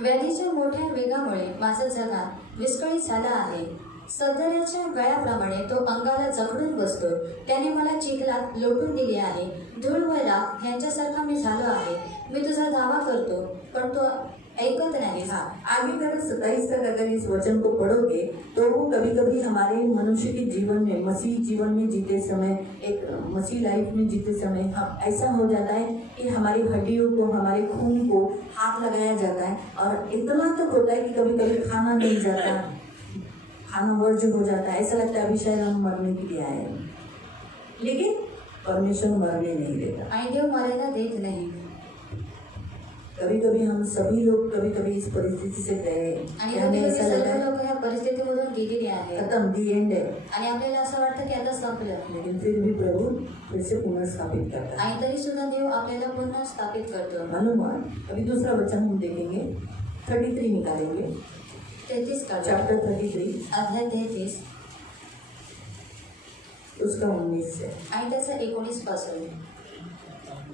व्याधीच्या मोठ्या वेगामुळे माझं जगात विस्कळीत झालं आहे. सदऱ्याच्या गळ्याप्रमाणे तो अंगाला जखडून बसतो. त्याने मला चिखलात लोटून दिले आहे. धूळ व राख यांच्यासारखा मी झालो आहे. मी तुझा धावा करतो ऐकत नाहीस. हाँ, आगे अगर 27 तक अगर इस वचन को पढ़ोगे तो वो कभी कभी हमारे मनुष्य के जीवन में, मसीह जीवन में जीते समय, एक मसीह लाइफ में जीते समय हम ऐसा हो जाता है कि हमारी हड्डियों को, हमारे खून को हाथ लगाया जाता है और इतना तक होता है कि कभी कभी खाना नहीं जाता, खाना वर्ज्य हो जाता है। ऐसा लगता है अभी शायद हम मरने के लिए आए हैं, लेकिन परमेश्वर मरने नहीं देता। आणि देव मरायला देत नाही. कभी कभी हम सभी लोग कभी कभी इस परिस्थिति से गए आणि कि कधी हमें कधी ऐसा लगा सर्व है लोक ह्या परिस्थितीमधून गेलेली आहेत खत्म, दी एंड है, आणि आपल्याला असं वाटतं की आता संपलं. लेकिन फिर भी प्रभु फिर से पुनर्स्थापित करता है। आणि तरी सुद्धा देव आपल्याला पुन्हा स्थापित करतो. मालूम हुआ? अभी दूसरा वचन हम देखेंगे, 33 निकालेंगे, 33 काढा. चैप्टर 33 अध्याय 33 उसका 19 से। आणि त्याचा 19 पासून.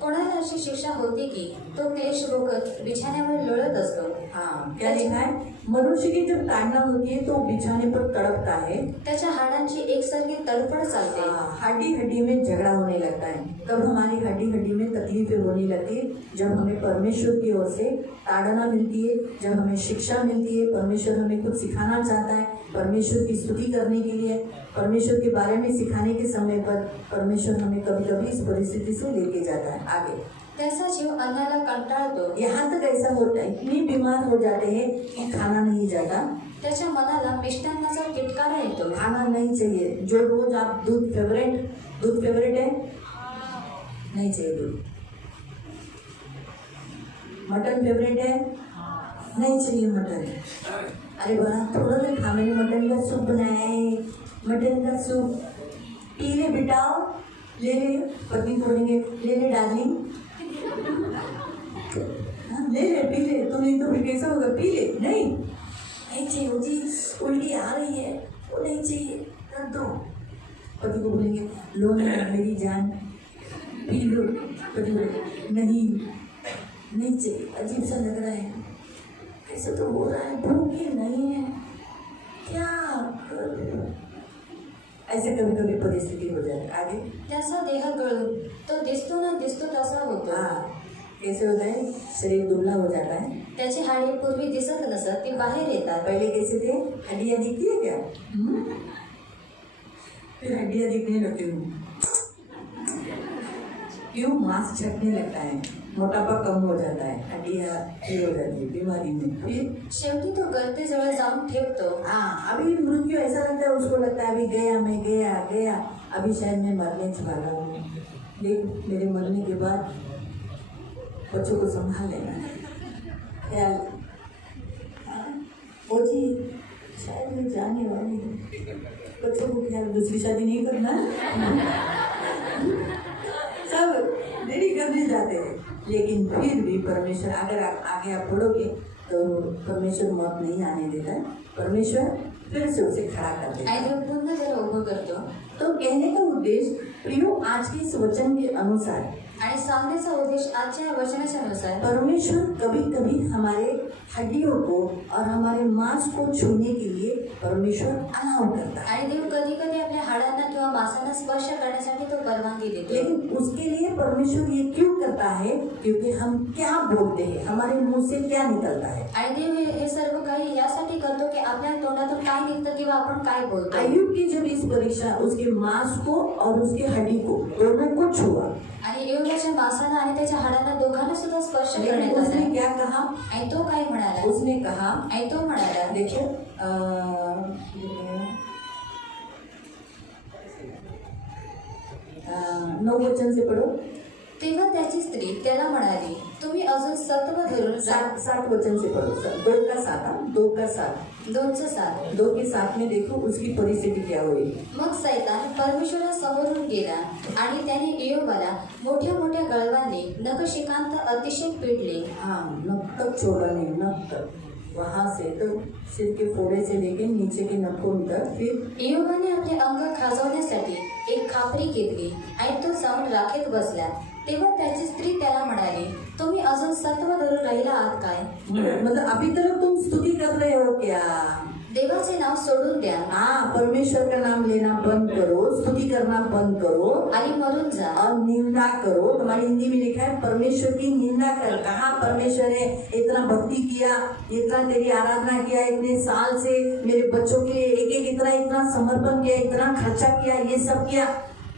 कोणाला अशी शिक्षा होती की तो क्लेश भोगत बिछाण्यावर लोळत असतो. हाँ, क्या लिखा है? मनुष्य की जब ताड़ना होती है तो वो बिछाने पर तड़पता है, त्याच्या हाडांची एकसारखी तडफड चालते. हड्डी हड्डी में झगड़ा होने लगता है। कब हमारी हड्डी हड्डी में तकलीफें होने लगती है? जब हमें परमेश्वर की ओर से ताड़ना मिलती है, जब हमें शिक्षा मिलती है, परमेश्वर हमें कुछ सिखाना चाहता है, परमेश्वर की स्तुति करने के लिए, परमेश्वर के बारे में सिखाने के समय पर परमेश्वर हमें कभी कभी इस परिस्थिति से लेके जाता है आगे। त्याचा जीव अन्नाला कंटाळतो. यहाँ तक ऐसा होता है, इतनी बीमार हो जाते हैं कि खाना नहीं जाता, त्याच्या मनाला मिष्टान्नाचा तिटकारा येतो. खाना नहीं चाहिए। जो रोज आप दूध फेवरेट है, नहीं चाहिए दूध। मटन फेवरेट है, नहीं चाहिए मटन। अरे बड़ा थोड़ा देर खा, मैंने मटन का सूप बनाया है, मटन का सूप पी ले बेटा, ले ले। पत्नी बोलेंगे ले ले डार्लिंग, ले ले पी ले, तो नहीं तो फिर कैसा होगा? पी ले, नहीं चाहिए मुझे, उल्टी आ रही है, वो नहीं चाहिए, कर दो। पति को बोलेंगे लो ना मेरी जान, पी लो। पति बोलेंगे नहीं चाहिए, अजीब सा लग रहा है, ऐसा तो हो रहा है, भूख ही नहीं है, क्या करूं? ऐसे कभी कभी परिस्थिति हो जाती है आगे। त्याचा देह गळून तो दिसतो ना दिसतो तसा होतो. हाँ, कैसे होता है? शरीर दुबला हो जाता है। त्याची हाडे पूर्वी दिसत नसत ती बाहेर येतात. पहले कैसे थे? हड्डियाँ दिखती है क्या? फिर हड्डियाँ दिखने लगती हूँ, क्यों? मांस छटने लगता है, मोटापा कम हो जाता है, हड्डियाँ ठीक हो जाती है बीमारी में। फिर शेवटी तो गळतीजवळ जाऊन ठेवतो. हाँ, अभी मृत्यु ऐसा लगता है, उसको लगता है अभी गया, अभी शायद मैं मरने वाला हूँ। देख, मेरे मरने के बाद बच्चों को संभाल लेना, ख्याल। वो जी शायद मैं जाने वाली हूँ, बच्चों को ख्याल, दूसरी शादी नहीं करना। सब देरी करने जाते हैं, लेकिन फिर भी परमेश्वर, अगर आगे आप पढ़ोगे तो परमेश्वर मौत नहीं आने देता है, परमेश्वर फिर से उसे खड़ा कर देता है। आणि देव पुन्हा त्याला उभं करतो. तो कहने का उद्देश्य प्रियो, आज के इस वचन के अनुसार आणि सांगण्याचा उद्देश आजच्या वचनाच्या नुसार परमेश्वर कभी कभी हमारे हड्डियों को और हमारे मांस को छूने के लिए परमेश्वर अलाउ करता है, आणि देव कधी कधी आपल्या हाडांना किंवा मांसांना स्पर्श करण्यासाठी तो परवानगी देतो. लेकिन उसके लिए परमेश्वर ये क्यों करता है? क्योंकि हम क्या बोलते हैं, हमारे मुंह से क्या निकलता है। आणि देव हे सर्व काही यासाठी करतो की आपल्या तोंडातून काय निघतं किंवा आपण काय बोलतो. अय्यूब की जब इस परीक्षा उसके मांस को और उसके हड्डी को दोनों को छुआ, आणि एवढ्याच्या मांसाला आणि त्याच्या हाडांना दोघांना सुद्धा स्पर्श लेकिन करण्यात उसने आला. क्या कहा? आणि तो काय म्हणाला? उसने कहा, आणि तो म्हणाला, देखो 9 वचन से पढ़ो, तेव्हा त्याची स्त्री त्याला म्हणाली, तुम्ही अजून सत्व धरून 7 वचन से पढ़ो, 2 का 7, 2 का 7, 2:7. 2 के 7 में देखो उसकी परिस्थिति क्या हुई। मग सैतान परमेश्वरासमोरून गेला आणि त्याने इयोबाला मोठ्या मोठ्या गळवांनी नखशिकांत अतिशय पिडले. हाँ, नख तक छोड़ा नहीं, नख तक, वहाँ से तो सिर के फोड़े से लेके नीचे के नखों तक। फिर इयोबाने आपले अंग खाजवण्यासाठी एक खापरी घेतली आणि तो जाऊन राखेत बसला. तेव्हा त्याची स्त्री त्याला म्हणाली, तुम्ही अजून सत्व धरून राहिला आहात काय? मतलब अभी तक तुम स्तुति कर रहे हो क्या? देवाचे नाव सोडून द्या हाँ, परमेश्वर का नाम लेना बंद करो, स्तुति करना बंद करो आणि मरून जा. और निंदा करो. तुम्हारी हिंदी में लिखा है परमेश्वर की निंदा कर. कहाँ परमेश्वर है? इतना भक्ति किया, इतना तेरी आराधना किया, इतने साल से मेरे बच्चों के लिए एक एक इतना समर्पण किया, इतना खर्चा किया, ये सब किया,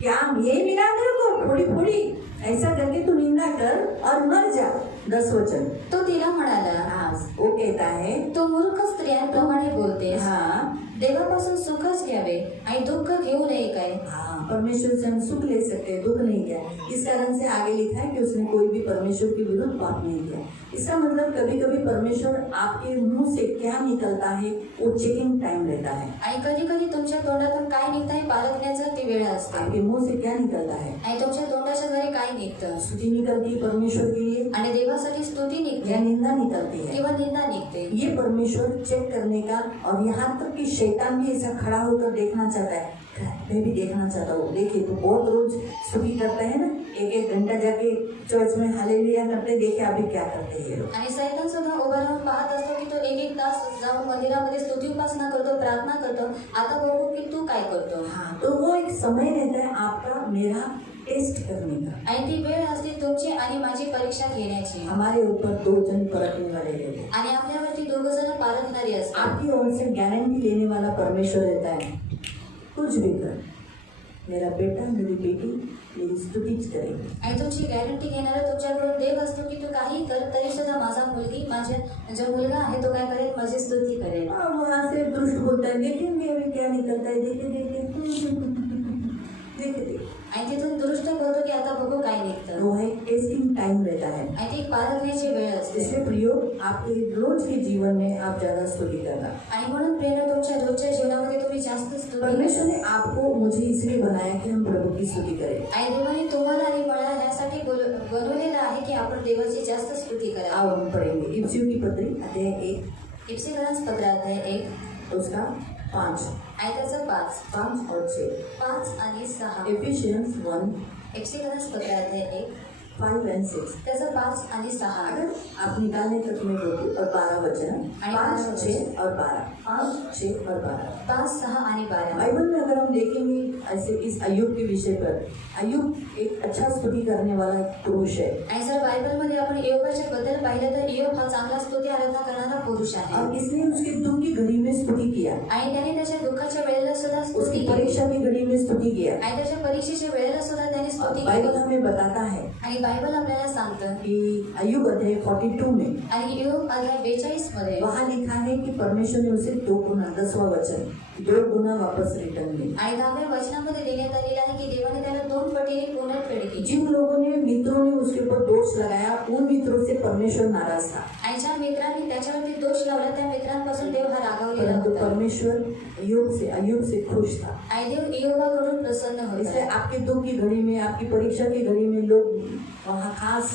क्या ये मिला मेरे को? थोड़ी थोड़ी ऐसा करके तू निंदा कर और मर जा. 10 वचन. तो तिला म्हणाला, हाँ, वो कहता है तू मूर्ख स्त्रियांप्रमाणे बोलतेस. हाँ देवापासून सुखच घ्यावे आणि दुःख घेऊ नये काय? हाँ, परमेश्वर से हम सुख ले सकते हैं, दुख नहीं किया. इस कारण से आगे लिखा है कि उसने कोई भी परमेश्वर के विरुद्ध पाप नहीं किया. इसका मतलब कभी कभी परमेश्वर आपके मुंह से क्या निकलता है वो चेकिंग टाइम रहता है. आणि कधी कधी तुमच्या तोंडातून काय निघतंय पारखण्याचा ती वेळ असते. आपके मुंह से क्या निकलता है? आणि तुमच्या तोंडाच्या द्वारे काय निघतं? स्तुति निकलती है परमेश्वर के लिए आणि देवासाठी स्तुती या निघते निंदा निकलती है. किंवा निंदा निघते. ये परमेश्वर चेक करने का, और यहाँ तक कि शैतान भी ऐसा खड़ा होकर देखना चाहता है. मैं भी देखना चाहता हूँ. देखिए तो बहुत रोज स्तुति करते हैं ना, एक घंटा जाके चर्च में हालेलुया करते, देखे अभी क्या करते हैं ये लोग. आणि सैतान सुद्धा उभा राहून पाहत असतो की तो एक तास जाऊन मंदिरामध्ये स्तुती उपासना करतो, प्रार्थना करतो. आता बघू की तू काय करतो. हाँ, तो वो एक समय रहता है आपका मेरा टेस्ट करने का. आणि ती वेळ असते तुमची आणि माझी परीक्षा घेण्याची. हमारे ऊपर 2 जन परखने वाले रहते हैं. आणि आपल्यावरती दोघं जण पारखणारी असतात. आपकी ओर से गारंटी लेने वाला परमेश्वर रहता है. कुछ भी कर, मेरा बेटा मेरी बेटी मेरी स्तुतिच करेगी. आणि तुमची गॅरंटी घेणारा तुमच्याकडून देव असतो की तू काही कर तरी सुद्धा माझा मुलगी, माझा जो मुलगा आहे तो काय करेल? माझी स्तुती करेल. और वहाँ से दुष्ट बोलता है, देखेंगे अभी क्या निकलता है, देखे देखे देखे देखे. आणि तिथून दुरुष्ट बोलतो की आता बघू काय निघतं. वो है टेस्टिंग टाइम रहता है. आणि ती पारखण्याची वेळ असते. इसलिए प्रियो, आपके रोज के जीवन में आप ज्यादा स्तुति करना. आणि म्हणून प्रेरणा तुमच्या रोजच्या जीवनामध्ये तुम्ही जास्त स्तुती परमेश्वर करा. ने आपको मुझे इसलिए बनाया कि हम प्रभु की स्तुति करें. आणि देवाने तुम्हाला आणि मला यासाठी बनवलेलं आहे की आपण देवाची जास्त स्तुती करा. आओ हम पढ़ेंगे इफ्सियों की पत्री अध्याय 1 इफ्सिकरांस पत्र अध्याय 1 उसका 5 आणि त्याचं 5 और 6. 5 आणि 6. एफिशियंस 1 इफ्सिकरांस पत्र अध्याय 1 5 and 6. त्याचं 5 आणि 6. अगर आप निकालने तक में होगी और 12 वचन, 5, 6 और 12, 5, 6 और 12. 5, 6 आणि 12. बाइबल में अगर हम देखेंगे ऐसे इस अय्यूब के विषय पर, अय्यूब एक अच्छा स्तुति करने वाला एक पुरुष है. आणि जर बायबलमध्ये आपण इयोबाच्या बद्दल पाहिलं तर इयोब हा चांगला स्तुती आराधना करणारा पुरुष आहे. और इसने उसके दुख की घड़ी में स्तुति किया, आणि त्याने त्याच्या दुःखाच्या वेळेला सुद्धा स्तुती उसकी केली. परीक्षा की घड़ी में स्तुति किया. आणि त्याच्या परीक्षेच्या वेळेला सुद्धा त्याने स्तुती बाइबल केली. हमें बताता है आणि बायबल आपल्याला सांगतं कि अय्यूब अध्याय 42 में आणि इयोब अध्याय 42 मध्ये वहाँ लिखा है कि परमेश्वर ने उसे 2 गुना, 10वां वचन, 2 गुना वापस रिटर्न दी. आणि 10व्या वचनामध्ये देण्यात आलेलं आहे की देवाने त्याला 2 पटीने पुनर्फेड केली. जिन लोगों ने मित्रों ने उसके ऊपर दोष लगाया, उन मित्रों से परमेश्वर नाराज था. आणि ज्या मित्रांनी त्याच्यावरती दोष लावला त्या मित्रांपासून देव हा रागावलेला परंतु होता. परमेश्वर अय्यूब से खुश था. आणि देव इयोबाकडून प्रसन्न इसलिए होता. आपके दुख की घड़ी में, आपकी परीक्षा की घड़ी में लोग वहाँ खास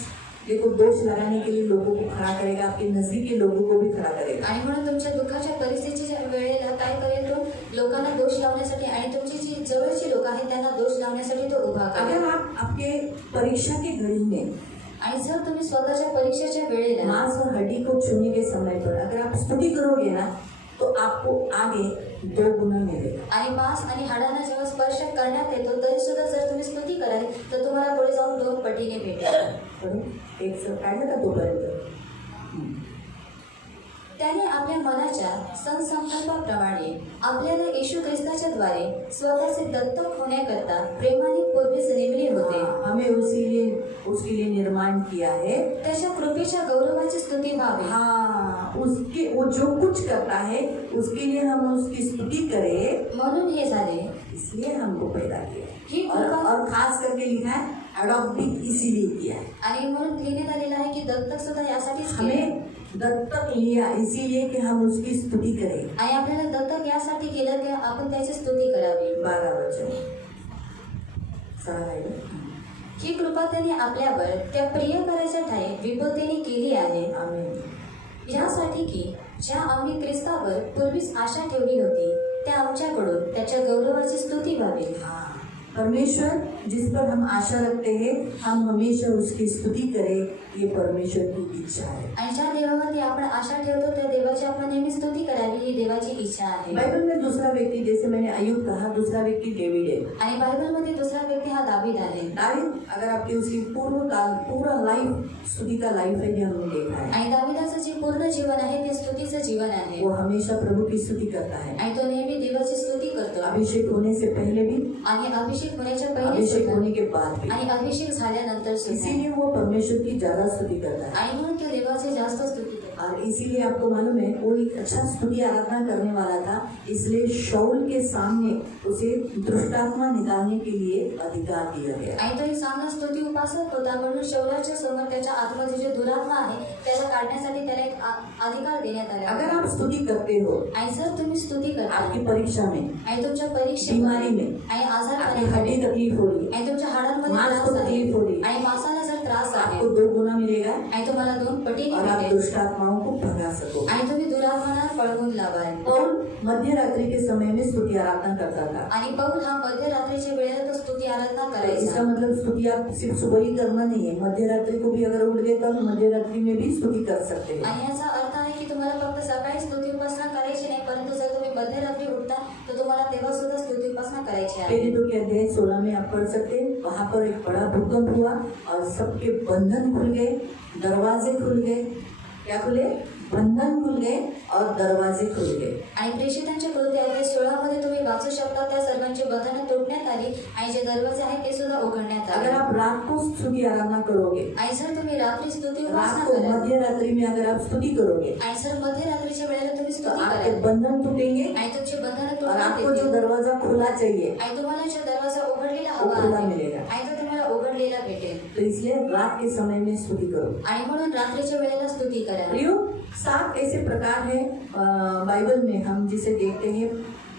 देखो दोष लगाने के लिए लोगों को खड़ा करेगा, आपके नजदीकी लोगों को भी खड़ा करेगा. आणि म्हणून तुमच्या दुःखाच्या परिस्थितीच्या वेळेला काय करेल तो? लोकांना दोष लावण्यासाठी आणि तुमची जी जवळची लोक आहेत त्यांना दोष लावण्यासाठी तो उभा करेल. अगर आप आपके परीक्षा की घड़ी में आणि जर तुम्ही स्वतःच्या परीक्षेच्या वेळेला मांस और हड्डी को छूने के समय पर अगर आप स्तुति करोगे ना, तो आपको आगे 2 गुना मिलेगा. आणि मांस आणि हाडांना जेव्हा स्पर्श करण्यात येतो तरी सुद्धा जर तुम्ही स्तुती कराल तर तुम्हाला पुढे जाऊन 2 पटीने भेटेल. बरोबर? एक सर काढलं का तोपर्यंत? त्याने आपल्या मनाच्या संकल्पाप्रमाणे आपल्याला येशू ख्रिस्ताच्या द्वारे स्वतःचे दत्तक होण्याकरता प्रेमाने पूर्वीच नेमले होते. हमें उसके लिए निर्माण किया है. त्याच्या कृपेच्या गौरवाची स्तुती व्हावी. हाँ, उसके वो जो कुछ करता है उसके लिए हम उसकी स्तुति करें, म्हणून हे झाले. इसलिए हमको पैदा किया. ही कृपा और खास करके लिखा है अडॉप्ट भी इसीलिए किया है. आणि म्हणून लिहिण्यात आलेलं आहे की दत्तक सुद्धा यासाठीच केले. हमें दत्तक लिया इसीलिए कि हम उसकी स्तुति करें. आणि आपल्याला दत्तक यासाठी केलं की आपण त्याची स्तुती करावी. 12 वचन. 6 आहे. ही कृपा त्याने आपल्यावर त्या प्रिय करायच्या ठाई विपुलतेने केली आहे. आमेन. यासाठी की ज्या आम्ही ख्रिस्तावर पूर्वीच आशा ठेवली होती त्या आमच्याकडून त्याच्या गौरवाची स्तुती व्हावी. हाँ, परमेश्वर जिस पर हम आशा रखते हैं हम हमेशा उसकी स्तुति करें, ये परमेश्वर की इच्छा है। आणि ज्या देवावरती आपण आशा ठेवतो त्या देवाची आपण नेहमी स्तुती करावी ही देवाची इच्छा आहे। बाइबल में दूसरा व्यक्ति, जैसे मैंने अय्यूब कहा, दूसरा व्यक्ति डेविड है। आणि बायबलमध्ये दुसरा व्यक्ति हा दावीद आहे। दावीद, अगर आपकी उसकी पूरा लाइफ स्तुति का लाइफ है, ये हमने देखा है। आणि दावीदाचं जे पूर्ण जीवन आहे ते स्तुतीचं जीवन आहे। वो हमेशा प्रभु की स्तुति करता है। आणि तो नेहमी देवाची स्तुती करतो। अभिषेक होने से पहले भी, आणि अभिषेक होण्याच्या पहिले अभिषेक सुद्धा, होने के बाद भी, आणि अभिषेक झाल्यानंतर सुद्धा। इसीलिए वो परमेश्वर की ज्यादा स्तुति करता है। आणि म्हणून तो देवाची जास्त स्तुती करतो। और इसीलिए आपको मालूम है वो एक अच्छा स्तुति आराधना करने वाला था, इसलिए शाऊल के सामने उसे दुष्टात्मा निकालने के लिए अधिकार दिया गया। आणि तो एक चांगला स्तुती उपासक होता म्हणून शौलाच्या समोर त्याच्या आतमध्ये जो दुरात्मा आहे त्याला काढण्यासाठी त्याला एक अधिकार देण्यात आला। अगर आप स्तुति करते हो, आणि जर तुम्ही स्तुती करता आपकी परीक्षा में, आणि तुमच्या परीक्षेत, बीमारी में, आणि आपकी आजारपणामध्ये, हड्डी तकलीफ हो रही है, आणि तुमच्या हाडांमध्ये मांस त्रास को आहे, तकलीफ हो रही है, आणि मांसाला जर त्रास आहे आपको 2 गुना मिलेगा आणि तुम्हाला 2 पटीने और आप मिळेल दुष्ट आत्माओं को भगा सकोगे। आणि तुम्ही दुरात्मांना पळवून लावाल। पौल मध्य रात्रि के समय में स्तुति आराधना करता था। आणि पौल हा मध्यरात्रीच्या वेळेला तो स्तुती आराधना इसका करायचा। मतलब स्तुति आप सिर्फ सुबह ही करना नहीं है, मध्य रात्रि को भी अगर उठ गए तो मध्य रात्रि में भी स्तुति कर सकते हैं। आणि याचा अर्थ आहे की तुम्हाला फक्त सकाळी स्तुती उपासना करायची नाही, परंतु जर तुम्ही मध्यरात्री उठता तर तुम्हाला तेव्हा सुद्धा स्तुती उपासना करायची आहे। पहले तो क्या अध्याय 16 में आप पढ़ सकते हैं, वहाँ पर एक बड़ा भूकंप हुआ और सबके बंधन खुल गए, दरवाजे खुल गए। क्या खुले? बंधन खुल गए और दरवाजे खुल गए। आणि प्रेषितांच्या कृती अध्याय 16 मध्ये तुम्ही वाचू शकता, त्या सर्वांची बंधनं तोडण्यात आली आणि जे दरवाजे आहेत ते सुद्धा उघडण्यात आले। अगर आप रात को स्तुति आराधना करोगे, आणि जर तुम्ही रात्री स्तुती रात उपासना को कराल, मध्य रात्रि में अगर आप स्तुति करोगे आणि जर मध्यरात्रीच्या वेळेला तुम्ही तो स्तुती आपके कराल बंधन टूटेंगे आणि तुमची बंधनं और तोडण्यात आपको जो येतील दरवाजा खुला चाहिए आणि तुम्हाला जो दरवाजा उघडलेला वो हवा खुला आहे मिलेगा। आणि तो तुम्हाला उघडलेला भेटेल। तो इसलिए रात के समय में स्तुति करो। आणि म्हणून रात्रीच्या वेळेला स्तुती करा। प्रियो, 7 ऐसे प्रकार हैं बाइबल में हम जिसे देखते हैं,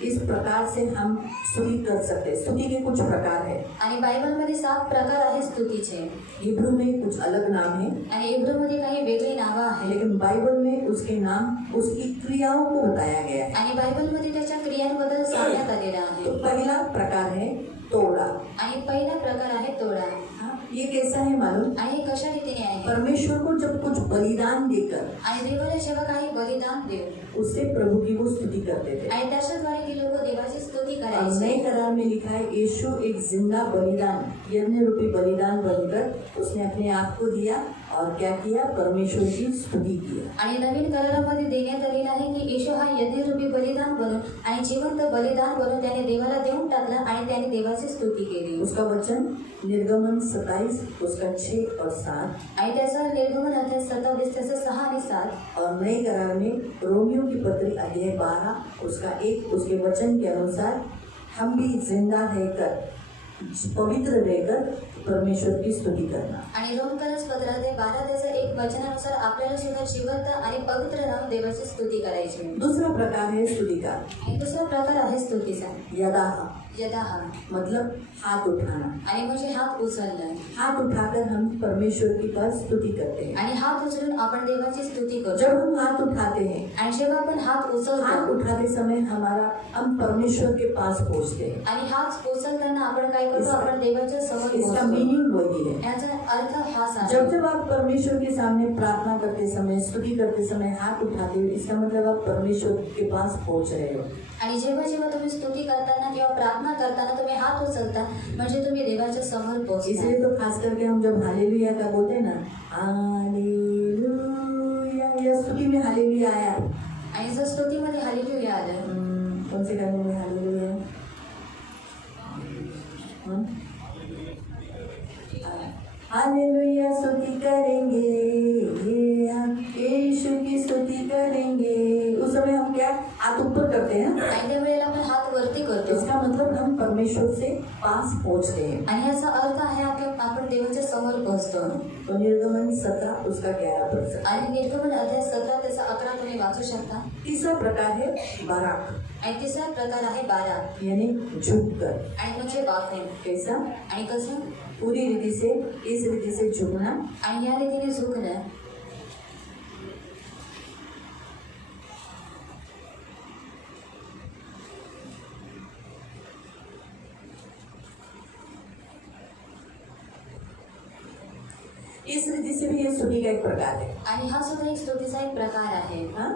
इस प्रकार से हम स्तुति कर सकते हैं। स्तुति के कुछ प्रकार है। आणि बायबलमध्ये 7 प्रकार आहेत स्तुतीचे। हिब्रू में कुछ अलग नाम है, आणि इब्रूमध्ये काही वेगळी नावं आहेत, लेकिन बाइबल में उसके नाम उसकी क्रियाओं को बताया गया है। आणि बायबलमध्ये त्याच्या क्रियांबद्दल सांगण्यात आलेलं तो आहे। पहला प्रकार है तोड़ा। आणि पहिला प्रकार आहे तोडा। ये कैसा है मालूम? आणि हे कशा रीतीने आहे? परमेश्वर को जब कुछ बलिदान देकर आणि देवाला जेव्हा काही बलिदान देऊ उससे प्रभु की वो स्तुति करते थे। आणि त्याच्याद्वारे ती लोक देवाची स्तुती और करायची। नए करार में लिखा है यीशु एक जिंदा बलिदान, यज्ञ रूपी बलिदान बनकर उसने अपने आप को दिया और क्या किया? परमेश्वर की स्तुति किया। आणि नवीन करारामध्ये देण्यात आलेलं आहे की येशू हा यज्ञरूपी बलिदान बनून आणि जिवंत बलिदान बनून त्याने देवाला देऊन टाकला आणि त्याने देवाची स्तुती केली। उसका वचन निर्गमन 27 उसका 6 और 7 आणि त्याचा निर्गमन अध्याय 27 त्याचा 6 आणि 7 और नए करार में रोमियो की पत्री अध्याय 12 उसका 1 उसके वचन के अनुसार हम भी जिंदा रहकर पवित्र रहकर परमेश्वर की स्तुति करना। आणि रोमकरस पत्रात 12 त्याचा 1 वचनानुसार आपल्याला सुद्धा जिवंत आणि पवित्र राहून देवाची स्तुती करायची। दूसरा प्रकार है स्तुति का आणि दुसरा प्रकार आहे स्तुतीचा यदाह, यदाह, मतलब हाथ उठाना। आणि म्हणजे हात उचलणं। हाथ उठाकर हम परमेश्वर की पास स्तुति करते हैं। आणि हात उचलून आपण देवाची स्तुती करतो। जब हम हाथ उठाते हैं, आणि जेव्हा आपण हात हाथ उचलतो उठाते समय हम परमेश्वर के पास पहुँचते हैं। आणि हात उचलताना आपण काय करतो? आपण देवाच्या समोर इसका पोहोचतो। मीनिंग वही है। याचा अर्थ हाच आहे। जब जब आप परमेश्वर के सामने प्रार्थना करते समय, स्तुति करते समय हाथ उठाते हो, इसका मतलब आप परमेश्वर के पास पहुंच रहे हो। आणि जेव्हा जेव्हा तुम्ही स्तुती करताना किंवा प्रार्थना करताना तुम्ही हात उचलता म्हणजे तुम्ही देवाच्या समोर पोहोचता। इसलिए तो खास करके हम जब हालेलुया का बोलते हैं ना, हालेलुया, या स्तुति में हालेलुया आया। आणि जर स्तुतीमध्ये हालेलुया आलं, कौन से गाने में हालेलुया? हालेलुया स्तुति करेंगे, हम यीशु की स्तुति करेंगे। उस समय हम क्या हाथ ऊपर करते हैं? आणि त्या वेळेला आपण हात वरती करतो। इसका मतलब हम परमेश्वर से पास पहुंच रहे हैं। आणि याचा अर्थ आहे आपण देवाच्या समोर पोहोचतो। तो निर्गमन 17 उसका 11 आणि निर्गमन अध्याय 17 त्याचा 11 तुम्ही वाचू शकता। तीसरा प्रकार है बाराक, आणि तिसरा प्रकार आहे बाराक, यानी झुककर। आणि म्हणजे वाकणे। कैसा? आणि कसं? पूरी रीति से, इस रीति से झुकना। आणि या रीतीने झुकणं। इस रीति से भी ये स्तुति का एक प्रकार है। आणि हा सुद्धा एक स्तुतीचा एक प्रकार आहे. हाँ?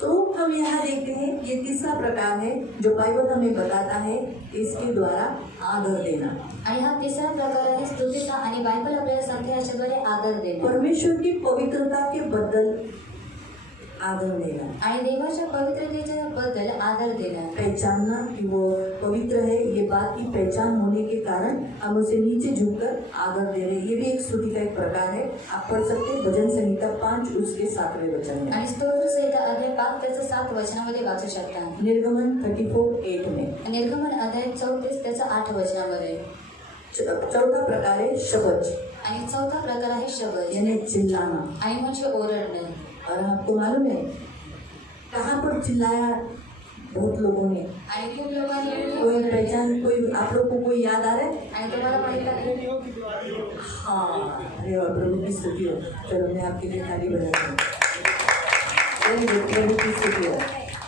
तो हम यहाँ देखते हैं ये तीसरा प्रकार है जो बाइबल हमें बताता है इसके द्वारा आदर देना। आणि हा तिसरा प्रकार आहे स्तुतीचा आणि बायबल आपल्याला सांगते याच्याद्वारे आदर देणं परमेश्वर की पवित्रता के बदल आदर देना, आणि देवाच्या पवित्रतेच्या बद्दल आदर देणं, पहचानना कि वो पवित्र है, ये बात की पहचान होने के कारण हम उसे नीचे झुककर आदर दे रहे हैं। ये भी एक स्तुति का एक प्रकार है। आप पढ़ सकते हैं भजन संहिता 5 उसके 7वें वचन में, आणि स्तोत्र संहिता अध्याय 5 त्याचं 7 वचनामध्ये वाचू शकता. निर्गमन 34:8 में। निर्गमन अध्याय 34 त्याचं 8 वचनामध्ये. चौथा प्रकार है शब्द, आणि चौथा प्रकार आहे शब्द यानी चिल्लाना। आणि म्हणजे ओरडणं. और आपको मालूम है कहाँ पर चिल्लाया बहुत लोगों ने? आणि खूप लोकांनी कोई पहचान, कोई आप लोग को कोई याद आ रहा है? आणि तुम्हाला माहित आहे हाँ, अरे वाह, प्रभु की स्तुति हो। चलो मैं आपके लिए थाली बनाती हूँ। वेरी गुड, प्रभु की स्तुति हो।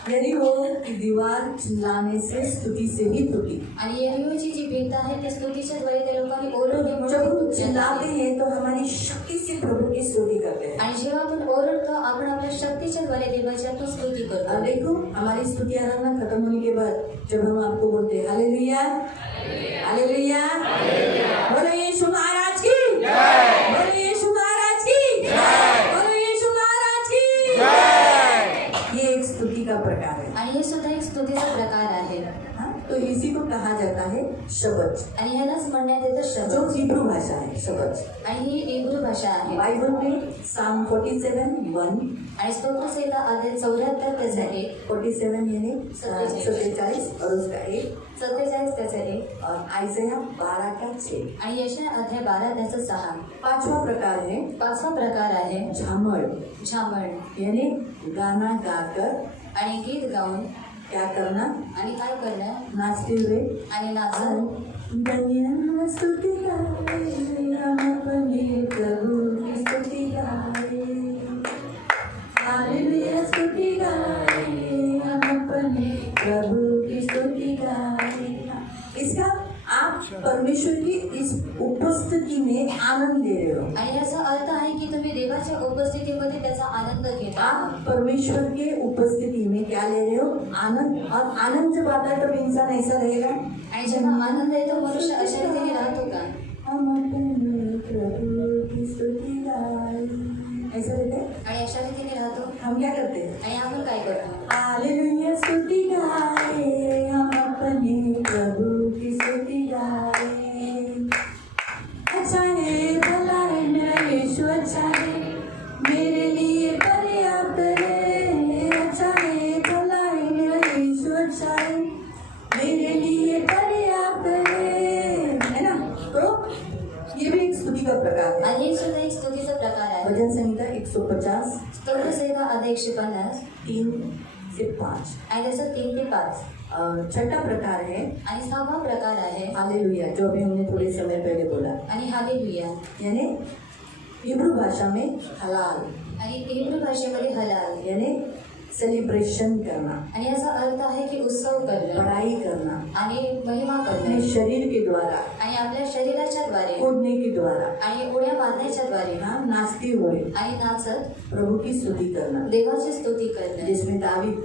यरीहो की दीवार चिल्लाने से, स्तुति से ही टूटी। आणि यरीहोची जी भिंत आहे ती स्तुतीच्या द्वारे त्या लोकांनी ओरडले म्हणून जब ती हम तुटली. चिल्लाते हैं तो हमारी शक्ति से प्रभु की स्तुति करते हैं। आणि जेव्हा आपण ओरडतो आपण आपल्या शक्तीच्या द्वारे देवाची आपण स्तुती और करतो. देखो हमारी स्तुति आराधना खत्म होने के बाद जब हम आपको बोलते हैं हालेलुया, हालेलुया, बोलो यीशु महाराज की जय, बोलो यीशु महाराज की जय, बोलो यीशु महाराज की जय। ये एक स्तुति का प्रकार है। आणि हे सुद्धा एक स्तुतीचा प्रकार आहे. हाँ? तो इसी को कहा जाता है शब्द, आणि ह्यालाच म्हणण्यात येतं जो शब्द. हिब्रू भाषा है शब्द। आणि ही इब्रू भाषा आहे. बाइबल में साम 47:1, आणि स्तोत्र संहिता अध्याय 74 त्याचा 1, 47 यानी 47 और उसका 1, 47 त्याचा 1, और आइज़ाया 12:6। आणि यशाया अध्याय 12 त्याचा 6. पांचवा प्रकार है पाचवा प्रकार आहे झामड़, झामण. यानी गाना गाकर आणि गीत गाऊन क्या करना, आणि काय करणं नाचते हुए आणि नाचून दुनिया स्तुति गाए, हम अपने प्रभु की स्तुति गाए, हालेलुया स्तुति गाए, हम अपने प्रभु की स्तुति गाए। इसका आप परमेश्वर की इस उपस्थिति में आनंद ले रहे हो। आणि याचा अर्थ आहे की तुम्ही देवाच्या उपस्थितीमध्ये त्याचा आनंद घेता. आप परमेश्वर के उपस्थिति में क्या ले रहे हो? आनंद। और आनंद जब आता है तब इंसान ऐसा रहेगा, आणि जेव्हा आनंद येतो मनुष्य अशा रीतीने राहतो का? हम अपने प्रभु की स्तुति गाए, ऐसा रहता है। आणि अशा रीतीने राहतो. हम क्या करते हैं? आणि आपण काय करतो? हालेलुया स्तुति गाए, हम अपने प्रभु की स्तुति गाए। अच्छा है, भला है, मेरा यीशु अच्छा है, मेरे लिए पर्याप्त है। अच्छा है, भला है, मेरा यीशु अच्छा है, मेरे लिए पर्याप्त है ना? तो ये भी एक स्तुति का प्रकार है। आणि हे सुद्धा एक स्तुतीचा प्रकार आहे. भजन संहिता 150 स्तोत्र संहिता अध्याय 150 3 से 5। आणि त्याचा 3 ते 5. छठा प्रकार है आणि 6वा प्रकार आहे हालेलुया, जो अभी हमने थोड़े समय पहले बोला, आणि हालेलुया. यानी हिब्रू भाषा में हलाल, आणि हिब्रू भाषेमध्ये हलाल. यानी सेलिब्रेशन करना, आणि याचा अर्थ आहे की उत्सव करणं बड़ाई करना, आणि महिमा अपने करणं शरीर के द्वारा, आणि आपल्या शरीराच्या द्वारे कूदने के द्वारा, आणि उड्या मारण्याच्या द्वारे हाँ, नाचते हुए आणि नाचत प्रभु की स्तुति करना। देवाची स्तुती करणं. जिसमें दावीद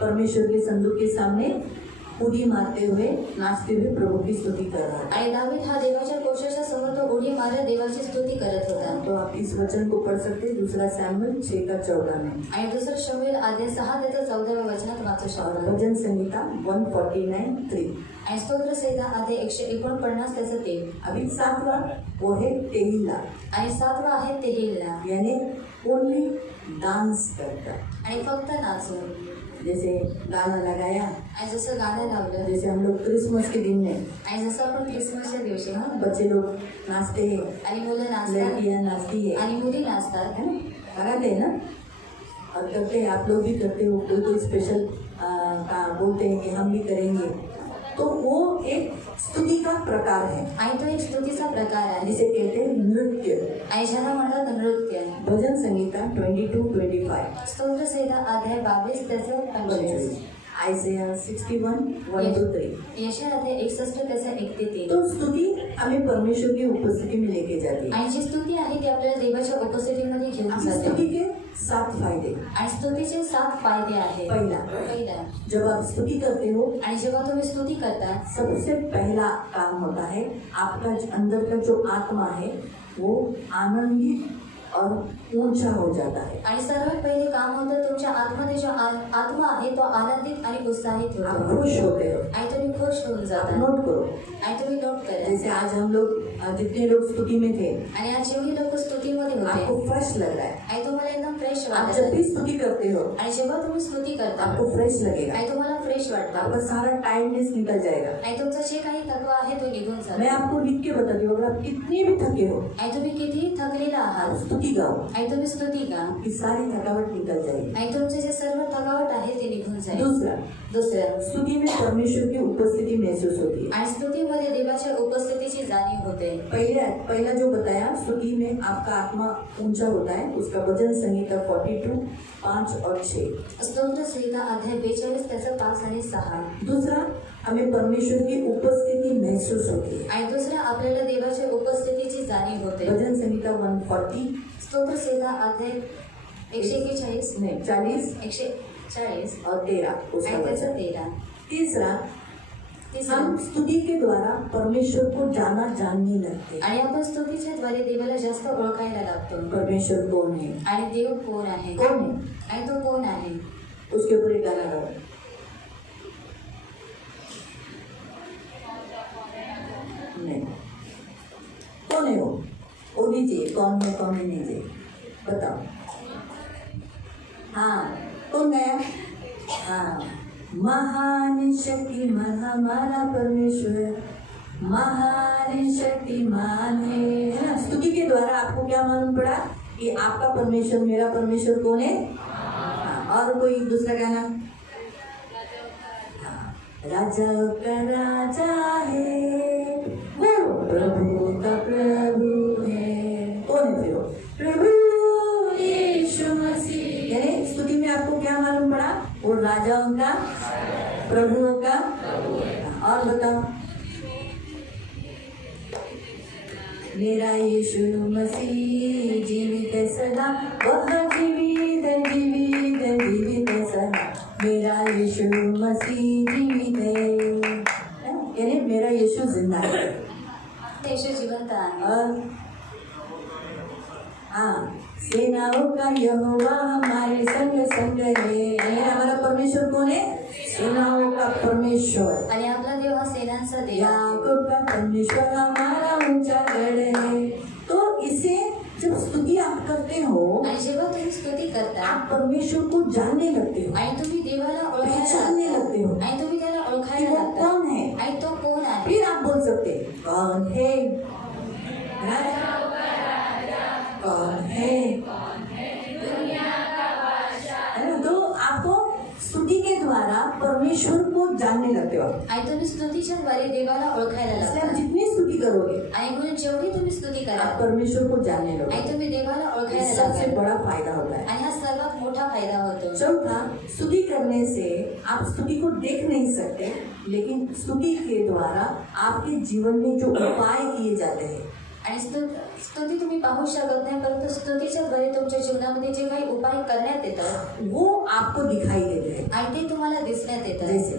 परमेश्वर के संदूक के सामने उड़ी मारते हुए, नाचते हुए प्रभु की स्तुति कर रहा था। आणि दावीद हा देवाच्या कोशाच्या समोर तो उडी मारत देवाची स्तुती करत होता. तो आप इस वचन को पढ़ सकते हैं, दूसरा सैमुएल 6:14 में, आणि दुसरं शमूएल अध्याय 6 त्याचं 14व्या वचनात वाचू और शकतो. भजन संहिता 149:3। आणि स्तोत्र संहिता अध्याय 149 त्याचं 3. अभी 7वां वो है तेहिला, आणि 7वा आहे तेहिल्ला, यानी ओनली डांस करता, आणि फक्त नाचून. जैसे गाना लगाया, आणि जसं गाणं लावलं, जैसे हम लोग क्रिसमस के दिन में आणि जसं आपण ख्रिसमसच्या दिवशी बच्चे लोग नाचते हैं, आणि मुलं नाचतात लड़कियां नाचती है आणि मुली नाचतात. है ना, लगाते हैं ना, और करते हैं, आप लोग भी करते हो। कोई कोई स्पेशल का बोलते हैं कि हम भी करेंगे, तो वो एक स्तुति का प्रकार है, आणि तो एक स्तुतीचा प्रकार आहे. जिसे कहते हैं नृत्य। आणि ज्याला म्हणतात नृत्य. भजन संहिता 22:25। स्तोत्र संहिता अध्याय 22 त्याचं 25. Isaiah 61, 1 to 3. यशाया अध्याय 61 त्याचा 1 ते 3. तो स्तुति हमें परमेश्वर की उपस्थिति में लेके जाती है. आणि जी स्तुती आहे ती आपल्याला देवाच्या उपस्थितीमध्ये घेऊन अब जाते. स्तुति के 7 फायदे. आणि स्तुतीचे 7 फायदे आहेत. पहिला, जब आप स्तुति करते हो, आणि जेव्हा तुम्ही स्तुती करता, सबसे पहला काम होता है आपका अंदर का जो आत्मा है वो आनंदित और ऊंचा हो जाता है. आणि सर्वात पहिले काम होतं तुमच्या आतमध्ये जो आत्मा आहे तो आनंदित आणि उत्साहित आप होतो. खुश होते हो. आणि तुम्ही खुश होऊन आप जाता. नोट करो, आणि तुम्ही नोट करा. जैसे आज हम लोग जितने लोग स्तुति में थे, आणि आज जेवढी लोक स्तुतीमध्ये आपको होते फ्रेश लग रहा है. आणि तुम्हाला एकदम फ्रेश आप वाटत जब आहे. भी स्तुति करते हो आणि जेव्हा तुम्ही स्तुती करता आपको फ्रेश लगेगा. आणि तुम्हाला फ्रेश वाटतं आपका सारा टायर्डनेस निकल जाएगा. आणि तुमचा जे काही थकवा आहे तो निघून मैं जातो. आपको लिख के बताती हूँ, अगर आप कितने भी थके हो आणि तुम्ही किती थकलेला आप आहात स्तुति गाओ, आणि तुम्ही स्तुती का आपकी सारी थकावट निकल जाएगी. आणि तुमचे जे सर्व थकावट आहे ते निघून जाईल. दुसरं, स्तुति में परमेश्वर की उपस्थिति महसूस होती है. आणि स्तुतीमध्ये देवाच्या उपस्थितीची जाणीव होते. पहला जो बताया, स्तुति में आपका आत्मा ऊंचा होता है. उसका भजन संहिता 42, 5 और 6. स्तोत्र संहिता अध्याय 42 त्याचं 5 आणि 6. दूसरा, हमें परमेश्वर की उपस्थिति महसूस होती है. आणि दुसरं, आपल्याला देवाच्या उपस्थितीची जाणीव होते. भजन संहिता 140, स्तोत्र संहिता अध्याय 141 नहीं 40 140 और 13 उसका आणि त्याचं वचन. 13. तीसरा, तिसरं, हम स्तुति के द्वारा परमेश्वर को जानने लगते हैं. आणि आपण स्तुतीच्या द्वारे देवाला जास्त ओळखायला लागतो. परमेश्वर कौन है, आणि देव कोण आहे, कौन है, आणि तो कोण आहे. उसके ऊपर एक गाना गाओ. नहीं, कौन है वो नहीं चाहिए. कौन है नहीं चाहिए. बताओ. हाँ, कौन गया. हाँ, महान शक्तिमान हमारा परमेश्वर, महान शक्तिमान है ना. स्तुति के द्वारा आपको क्या मालूम पड़ा कि आपका परमेश्वर, मेरा परमेश्वर कौन है. हाँ, और कोई दूसरा गाना. हाँ, राजा का राजा है वो, प्रभु का प्रभु है. कौन है फिर वो. प्रभु यीशु मसीह. यानी स्तुति में आपको क्या मालूम पड़ा, वो राजाओं का, प्रभुओं का. और बताओ. मेरा यीशु मसीह जीवित है सदा, वह जीवित है, जीवित है, जीवित है सदा. मेरा यीशु मसीह जीवित है. यानी मेरा यीशु जिंदा है. येशू जिवंत आहे. और हाँ, सेनाओं का यहोवा हमारे संग संग है. यानी हमारा परमेश्वर कौन है, सेनाओं का परमेश्वर. आणि आपला देव हा सेनांचा देव आहे. याकूब का परमेश्वर हमारा ऊंचा गढ़ है. तो इसे जब स्तुति आप करते हो, आणि जेव्हा तुम्ही स्तुती करता आप परमेश्वर को जानने लगते हो, आणि तुम्ही देवाला पहचानने ओळखायला लगते हो आणि तुम्ही त्याला कि ओळखायला वो लागता. कौन है. आणि तो कोण आहे. फिर आप बोल सकते हैं, कौन है, कौन है ना. तो आपको स्तुति के द्वारा परमेश्वर को जानने लगते हो. आणि तुम्ही स्तुतीच्या द्वारे देवाला ओळखायला इसलिए आप लागता. जितनी स्तुति करोगे आणि म्हणून जेवढी तुम्ही स्तुती आप करा परमेश्वर को जानने लगोगे. आणि तुम्ही देवाला ये ओळखायला सबसे लागता. बड़ा फायदा होता है. आणि हा सर्वात मोठा फायदा होतो. चौथा, स्तुति करने से आप स्तुति को देख नहीं सकते, लेकिन स्तुति के द्वारा आपके जीवन में जो उपाय किए जाते हैं, आणि स्तुती तुम्ही पाहू शकत नाही, परंतु स्तुतीच्या द्वारे तुमच्या जीवनामध्ये जे काही उपाय करण्यात येतात वो आपको दिखाई देते हैं. आणि ते तुम्हाला दिसण्यात येतात. जैसे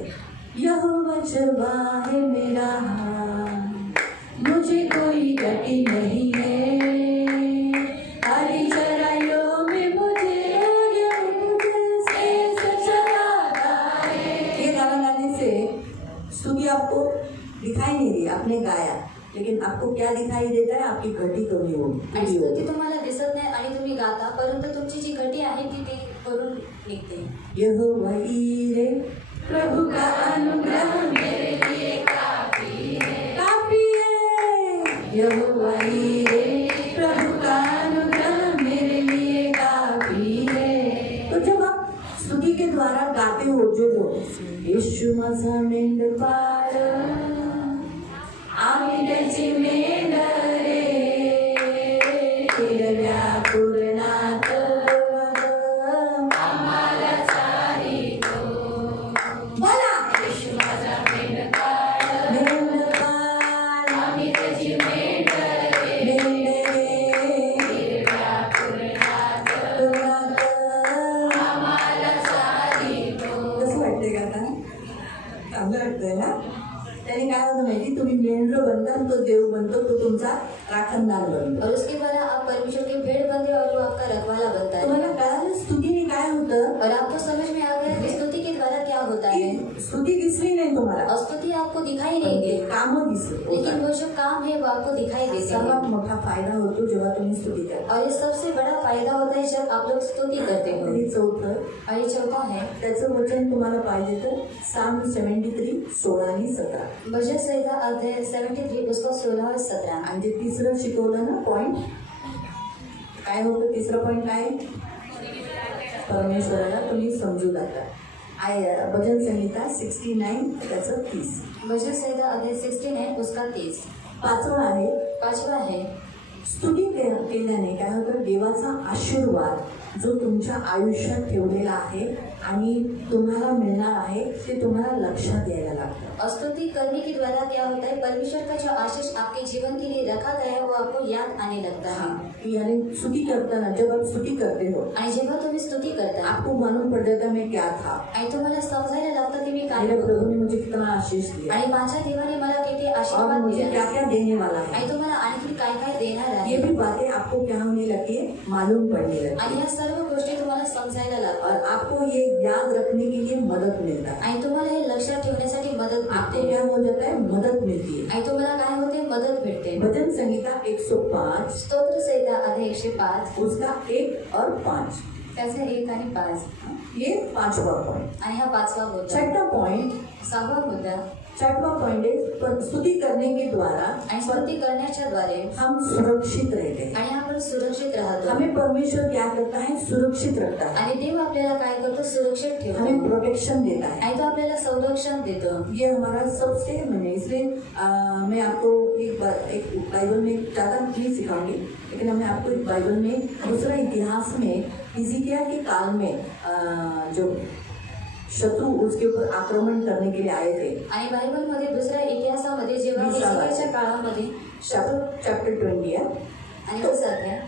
यहोवा जरबा है मेरा हाथ, मुझे कोई गति नहीं है. हरी चराइयों में मुझे चराता है. ये गाना गाने से स्तुति आपको दिखाई नहीं दी, आपने गाया, लेकिन आपको क्या दिखाई देता है, आपकी घटी कमी आणि होगी. स्तुती तुम्हाला दिसत नाही आणि तुम्ही गाता, परंतु तुमची जी घटी आहे ती करून निघते. यहोवा ईरे, प्रभु का अनुग्रह मेरे लिए काफी है. यहोवा ईरे, प्रभु का अनुग्रह मेरे लिए काफी है. तो जब आप स्तुति के द्वारा गाते हो, जो लोग यीशु माझा मेंढपाळ, आम्ही त्याची मेंढरे, हिरव्या कुरणात आम्हाला चारितो. बोला कसं वाटतंय का आता? चांगलं वाटतंय ना? त्याने काय होतं माहिती, तुम्ही मेंढर बनता, तो देव बनतो, तो तुमचा राखणदार बनतो. और उसके द्वारा आप परमेश्वर के भेड़ बंधे और वो आपका रखवाला बनता है। तुम्हाला कळालं स्तुतीने काय होतं? और आपको समझ में आ गया कि स्तुति के द्वारा क्या होता है। की स्तुती दिसली नाही तुम्हाला, और स्तुति आपको दिखाई नहीं दे, कामं दिसली. लेकिन वो जो काम है वो आपको दिखाई देते सर्वात हैं। मोठा फायदा होतो जेव्हा तुम्ही स्तुती करता. और ये सबसे बड़ा फायदा होता है जब आप लोग स्तुति करते हो। आणि चौथं, और ये चौथा है, त्याचं वचन तुम्हाला पाहिजे तर साम 73 16 आणि 17. भजन संहिता अध्याय 73 उसका 16 और 17। आणि जे तिसरं शिकवलं ना पॉइंट, काय होतं तिसरं पॉइंट काय? परमेश्वराला तुम्ही समजू लागता. भजन संहिता 69 त्याचं 30. भजन संहिता अध्याय 69 उसका 30। पाचवा आहे, पाचवा है, स्तुती केल्याने काय होतं, देवाचा आशीर्वाद जो तुमच्या आयुष्यात ठेवलेला आहे आणि तुम्हाला मिळणार आहे ते तुम्हाला लक्षात यायला लागतं. और स्तुति करने के द्वारा क्या होता है, परमेश्वर का जो आशीष आपके जीवन के लिए रखा गया है वो आपको याद आने लगता है। यानी स्तुती करताना, जब आप स्तुती करते हो, आणि जेव्हा तुम्ही स्तुति करता आपको मालूम पड़ जाता मैं क्या था, आणि तुम्हाला समजायला लागतं की मी काय मेरे प्रभु होतो ने मुझे कितना आशीष दिया आणि माझ्या देवाने मला किती और आशीर्वाद मुझे दिला क्या क्या देने वाला है. आणि तुम्हाला आणखी काय काय देणार ये आहे। भी बातें आपको क्या होने लगती है, मालूम पड़ने लगती आणि है ह्या सर्व गोष्टी तुम्हाला समजायला लागतात और आपको ये याद रखने के लिए मदद मिलता है. आणि तुम्हाला हे लक्षात ठेवण्यासाठी मदत आपको भेटते क्या हो जाता है, मदद मिलती है. आणि तुम्हाला काय होते, मदत भेटते। भजन संहिता 105 स्तोत्र संहिता अध्याय 105 उसका 1 और 5, त्याचे 1 आणि 5 ये पांचवा पॉइंट. आणि हा 5वा मुद्दा। छठा पॉइंट, 6वा मुद्दा, छठवा पॉइंट है स्तुति करने के द्वारा आणि स्तुति करण्याच्या द्वारे हम सुरक्षित रहते हैं. आणि आपण सुरक्षित राहतो हमें परमेश्वर क्या करता है, सुरक्षित रखता है, आणि देव आपल्याला काय करतो, सुरक्षित हमें ठेवतो प्रोटेक्शन देता है. आणि तो आपल्याला संरक्षण देतो। ये हमारा सबसे मैंने इसलिए मैं आपको एक बाइबल में ज़्यादा नहीं सिखाऊंगी, लेकिन मैं आपको एक बाइबल में दूसरा इतिहास में हिजकिय्याह के काल में जो शत्रु उसके ऊपर आक्रमण करने के लिए आए थे. आणि बायबलमध्ये दुसऱ्या इतिहासामध्ये जेव्हा हिजकिय्याच्या काळामध्ये चैप्टर 20 है. आणि कसं आहे,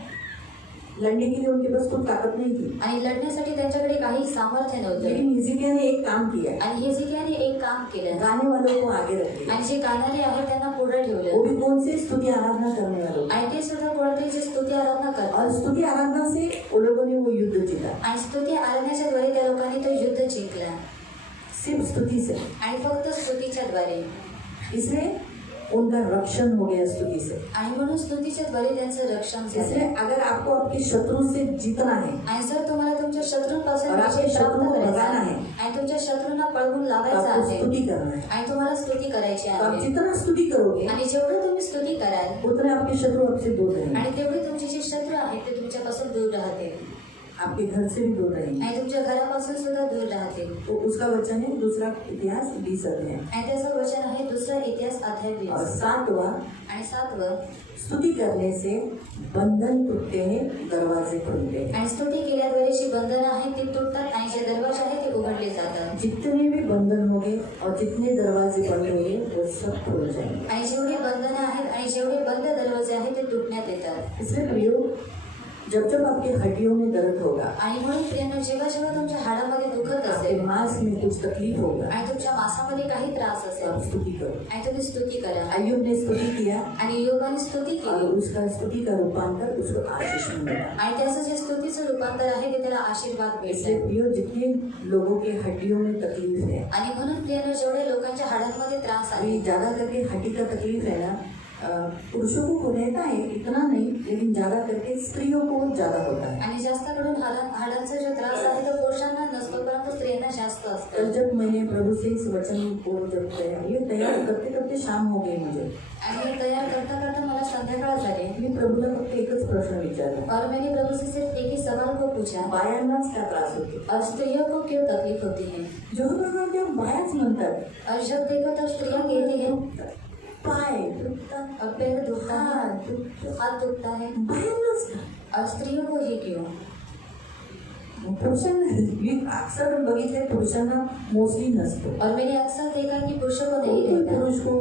लड़ने के लिए उनके पास कोई ताकत नहीं थी, आणि लढण्यासाठी त्यांच्याकडे काही सामर्थ्य नव्हतं। लेकिन हिजकिय्याह ने एक काम किया, आणि हिजकिय्याने एक काम केलं गाने वालों को आगे रखे. आणि जे गाणारे आहेत त्यांना पुढे वो ठेवलं भी कौन से, स्तुति आराधना करने वालों. आणि ते सुद्धा कोणते जे स्तुती आराधना और करतात स्तुति आराधना से वो लोगों ने वो युद्ध जीता. आणि स्तुती आराधनेच्या द्वारे त्या लोकांनी तो युद्ध जिंकला सिर्फ स्तुति से. आणि फक्त स्तुतीच्या द्वारे, इसलिए उनका रक्षण हो गया स्तुति से. आणि म्हणून स्तुतीच्या द्वारे त्यांचं रक्षण इसलिए झालं। अगर आपको आपके शत्रु से जीतना है आणि जर तुम्हाला तुमच्या शत्रूंपासून और आपके विजय प्राप्त शत्रुओं को करायचा भगाना आहे है, आणि तुमच्या शत्रूंना पळवून तो लावायचं आपको आहे स्तुति करना है. आणि तुम्हाला स्तुती करायची तो आप आहे जितना स्तुति करोगे आणि जेवढं तुम्ही स्तुती कराल उतने आपके शत्रु आपसे दूर रहेंगे, आणि तेवढे तुमचे जे शत्रू आहेत ते तुमच्यापासून दूर राहतील आपके घर से भी दूर रहेंगे. आणि तुमच्या घरापासून सुद्धा दूर राहतील। तो उसका वचन है दूसरा इतिहास 20 अध्याय. आणि त्याचं वचन आहे दुसरा इतिहास अध्याय और 20 7वां, आणि 7वं, स्तुति करने से बंधन टूटते हैं, दरवाजे खुलते हैं. आणि स्तुती केल्याद्वारे जी बंधनं आहेत ती तुटतात आणि जे दरवाजे आहेत ते उघडले जातात जितने भी बंधन होंगे और जितने दरवाजे बंद होंगे वो सब खुल जाएंगे. आणि जेवढे बंधनं आहेत आणि जेवढे बंद दरवाजे आहेत ते तुटण्यात येतात। इसलिए प्रियो, जब जब आपके हड्डियों में दर्द होगा, आणि म्हणून प्रियांनो, जेव्हा जेव्हा तुमच्या हाडामध्ये दुखत आपके असेल मांस में कुछ तकलीफ होगा, आणि तुमच्या मांसामध्ये काही त्रास तो असेल आप स्तुति करो. आणि तुम्ही स्तुती करा। अय्यूब ने स्तुति किया आणि योगाने स्तुती और केली उसका स्तुति का रूपांतर उसको आशीष में मिला. आणि त्याचं जे स्तुतीचं रूपांतर आहे ते त्याला आशीर्वाद इसलिए भेटले। प्रियो, जितने लोगों के हड्डियों में तकलीफ है, आणि म्हणून प्रियांनो, जेवढे लोकांच्या हाडांमध्ये त्रास आहे, अभी ज्यादा करके हड्डी का तकलीफ है ना, पुरुषों को रहता है, इतना नहीं, लेकिन ज्यादा करके स्त्रियों को ज्यादा होता है. आणि जास्त करून हाडांचा जो त्रास आहे तो पुरुषांना नसतो, परंतु स्त्रियांना जास्त कल असतो। जब मैंने प्रभु से इस वचन को जब तैयार करते करते शाम हो गई मुझे, आणि हे तयार करता करता मला संध्याकाळ झाली मी प्रभूला फक्त एकच प्रश्न विचारला, और मैंने प्रभु से सिर्फ एक ही सवाल को पूछा, बायांनाच क्या त्रास होते. और स्त्रियों को क्यों तकलीफ होती है? जेव्हा बघा त्या बायाच म्हणतात, और जब देखो तब स्त्रियां कहती है पाय दुखतात, और पैर दुखता है, हात दुखतात, हाथ दुखता है, बायांनाच का? और स्त्रियों को ही क्यों? पुरुषांना मी अक्सर बघितले पुरुषांना मोस्टली नसतो. और मैंने अक्सर देखा कि पुरुषों को नहीं कोई रहता। पुरुष को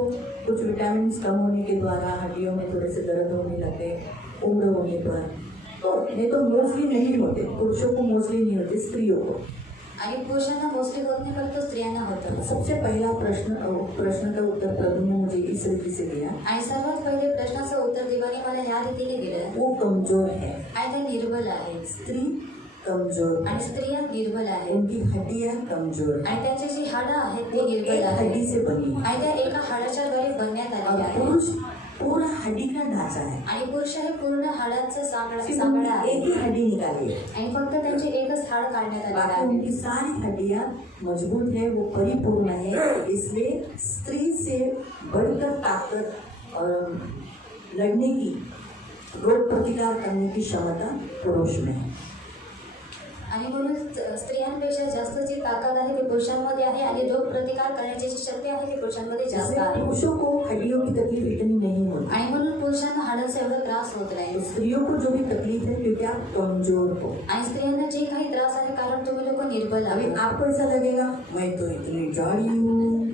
कुछ विटामिन कम होने के द्वारा हड्डियों में थोड़े से दर्द होने लगते उम्र होने पर, तो नहीं तो मोस्टली नहीं होते. पुरुषों को मोस्टली नहीं होते, स्त्रियों को. आणि पुरुषांना मोस्टली होत नाही पण तो स्त्रियांना होतं. सबसे पहला प्रश्न का उत्तर प्रभु ने मुझे इस रीति से दिया. आणि सर्वात पहिले प्रश्नाचं उत्तर देवाने मला या रीतीने दिलं. वो कमजोर है. आणि त्या निर्बल आहेत. स्त्री कमजोर आणि स्त्रिया निर्बल आहेत. उनकी हड्डियां कमजोर है. आणि त्यांची जी हाडं आहेत ती निर्बल एक आहेत. हड्डी से बनी है. आणि त्या एका हाडाच्या द्वारे बनण्यात और आलेल्या आहेत. पुरुष पूरा हड्डी का ढांचा है. आणि पुरुष हे पूर्ण हाडाचं सिर्फ सांगडा उनकी आहे. एक ही हड्डी निकाली है. आणि फक्त त्यांची एकच हाड काढण्यात आलेलं बाकी आहे. उनकी सारी हड्डियां मजबूत है, वो परिपूर्ण है. इसलिए स्त्री से बढ़कर ताकत और लड़ने की, रोग प्रतिकार करने की क्षमता पुरुष में है. आणि म्हणून स्त्रियांपेक्षा जास्त जी ताकद आहे ती पुरुषांमध्ये आहे आणि रोग प्रतिकार करण्याची जी शक्ती आहे ती पुरुषांमध्ये जास्त इसलिए आहे. पुरुषों को हड्डियों की तकलीफ इतनी नहीं होती. आणि म्हणून पुरुषांना हाडांचा एवढा त्रास होत नाही. स्त्रियों को जो भी तकलीफ है क्योंकि आप कमजोर हो. आणि स्त्रियांना जे काही त्रास आहे कारण तुम्ही लोक निर्बल अभी आहात. आपको ऐसा लगेगा मैं तो इतनी जाड़ी हूँ,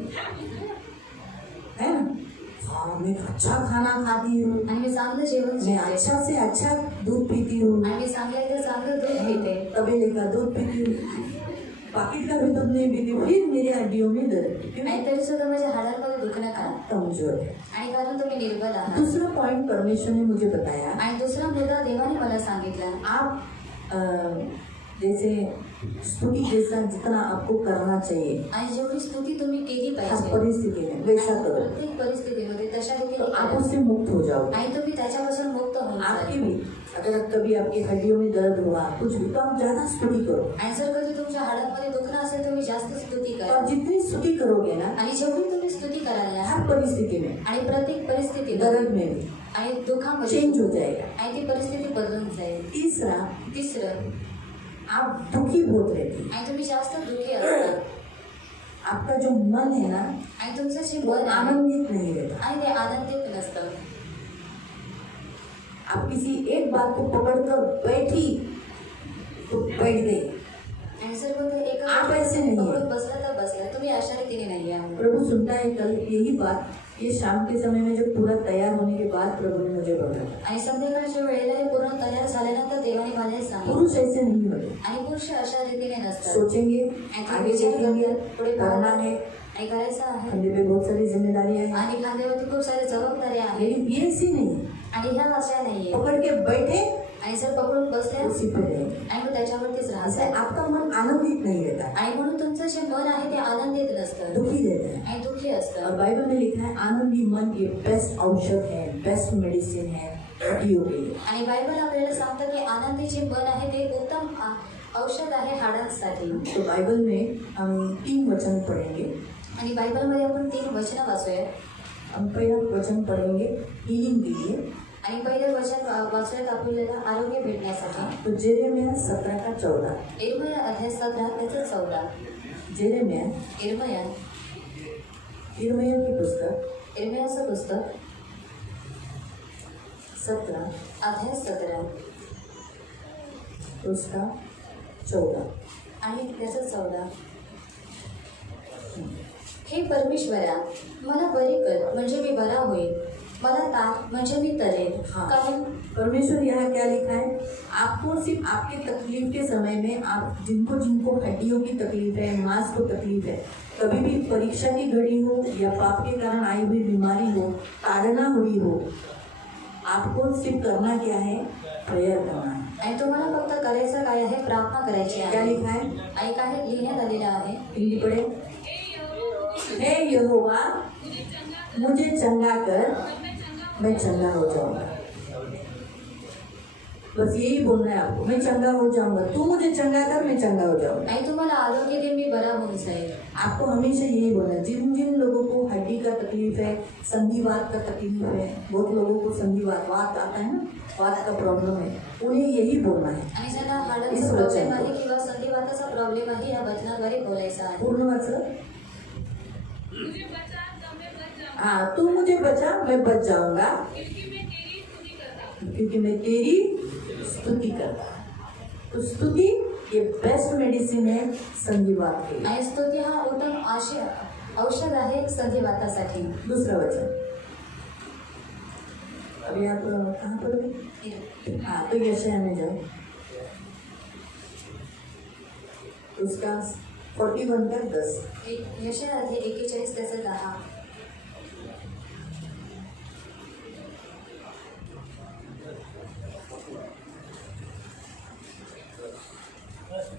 है ना, हाँ मैं अच्छा खाना खाती हूँ, आणि मी चांगलं जेवण मैं जेवते. अच्छा से अच्छा दूध पीती हूँ, आणि मी चांगलं दूध पिते. तबेले का दूध पीती हूँ, पाकिट का भी दूध नहीं पीती, फिर मेरी हड्डियों में दर्द. क्यों? आणि तरी सुद्धा माझ्या हाडांमध्ये दुखणं का? कमजोर है. आणि कारण तुम्ही निर्बल आहात. दूसरा पॉइंट परमेश्वर ने मुझे बताया, आणि दुसरा मुद्दा देवाने मला सांगितला. आप जैसे स्तुति जैसा जितना आपको करना चाहिए आणि जेवढी स्तुती तुम्ही केली हर पाहिजे परिस्थिति में वैसा करो, प्रत्येक परिस्थितीमध्ये तशा तो रीतीने आप करा. उससे मुक्त हो जाओगे. आणि तुम्ही त्याच्यापासून मुक्त होऊन आपकी जाल. भी अगर कभी आपकी हड्डियों में दर्द हुआ कुछ भी तो आप ज्यादा स्तुति करो. आणि जर कधी तुमच्या हाडांमध्ये दुखणं असेल तुम्ही जास्त स्तुती तो करा. आप जितनी स्तुति करोगे ना आणि जेवढी तुम्ही स्तुती कराल ना हर परिस्थिति में, आणि प्रत्येक परिस्थितीत दर्द में भी आणि दुःखामध्ये चेंज हो जाएगा. आणि ती परिस्थिती बदलून जाईल. तीसरा, तिसरं, आप दुखी बहुत रहते हैं. आणि तुम्ही जास्त दुःखी असता. आपका जो मन है ना आणि तुमचं जे वो मन आहे आनंदित नहीं रहता. आणि ते आनंदित नसतं. आप किसी एक बात को पकड़कर बैठी तो बैठ गई. आणि जर कोणतं एका आप ऐसे नहीं है. पकडून बसला तर बसला. तुम्ही अशा रीतीने नाही आहात. प्रभु सुनता है कल यही बात, ये शाम के समय में जब पूरा तैयार होने के बाद प्रभु ने मुझे बोला, आणि संध्याकाळच्या वेळेला हे पूर्ण तयार झाल्यानंतर देवाने मला हे सांगितलं. पुरुष ऐसे नहीं होते. आणि पुरुष अशा रीतीने नसतात. सोचेंगे आणि ते आगे विचार देखेंगे, करतात, पुढे करना पाहतात. है, आणि करायचं आहे. कंधे पे बहुत सारी जिम्मेदारियां हैं. आणि खांद्यावरती खूप सारे जबाबदाऱ्या आहेत. ये ऐसी नहीं है. आणि ह्या अशा नाहीये. पकड़ के बैठे आणि जर पकडून बसल्या उसी पे रहेंगे. आणि मग त्याच्यावरतीच ऐसे राहतात. आपका मन आनंदित नहीं रहता, आणि म्हणून तुमचं जे मन आहे ते आनंदित नसतं दुखी रहता है. आणि दुःखी और असतं. बाइबल में लिखा है आनंदी मन ये बेस्ट औषध है, बेस्ट मेडिसिन है हड्डियों के लिए. आणि बायबल आपल्याला सांगतं की आनंदी जे मन आहे ते उत्तम औषध आहे हाडांसाठी. तो बाइबल में हम 3 वचन पढ़ेंगे. आणि बायबलमध्ये आपण 3 वचनं वाचूया. हम पहला वचन पढ़ेंगे हीलिंग के लिए. आणि पहिलं वचन वाचूयात आपल्याला आरोग्य भेटण्यासाठी. तो जेरेमिया 17:14. इर्मया अध्याय 17 त्याचं 14. जेरेमिया इर्मया की पुस्तक इर्मयाचं पुस्तक 17 अध्याय 17 उसका 14. आणि त्याचं 14. हे परमेश्वरा मला बरे कर म्हणजे मी बरा होईल. मला ताप म्हणजे मी तरेन. हाँ. कारण परमेश्वर यहाँ क्या लिखा है, आपको सिर्फ आपके तकलीफ के समय में आप जिनको जिनको हड्डियों की तकलीफ है, मांस को तकलीफ है, कभी भी परीक्षा की घड़ी हो या पाप के कारण आई हुई बीमारी हो, ताड़ना हुई हो, आपको सिर्फ करना क्या है, प्रेयर करना है. आणि तुम्हाला फक्त करायचं काय आहे, प्रार्थना करायची क्या आहे. लिखा है, आणि काय लिहिण्यात आलेलं आहे. हिंदी पढ़े. हे यहोवा मुझे चंगा कर, मैं चंगा हो जाऊंगा. बस यही बोलना है आपको, मैं चंगा हो जाऊंगा, तू मुझे चंगा कर, मैं चंगा हो जाऊंगा. आणि तुम्हाला आरोग्य दे मी बरा होऊन जाईल. आपको हमेशा यही बोलना है. जिन जिन लोगों को हड्डी का तकलीफ है, संधिवात का तकलीफ है, बहुत लोगों को संधिवात वात आता है ना, वात का प्रॉब्लम है, उन्हें यही बोलना है. आणि ज्यांना हाडांचा इस प्रॉब्लेम वचन आहे किंवा संधिवाताचा प्रॉब्लेम आहे या वचनाद्वारे बोलायचा आहे. पूर्ण वाचन. हाँ, तू मुझे बचा मैं बच जाऊंगा क्योंकि मैं तेरी स्तुति करता. तो स्तुति ये बेस्ट मेडिसिन है संधिवात के लिए। आणि स्तुती हा उत्तम औषध आहे संधिवातासाठी। दूसरा वचन, अभी आप कहाँ पढ़ोगे? हाँ, तो यशायाह में जाओ, उसका 41 का 10। यशायाह 41 त्याचं 10।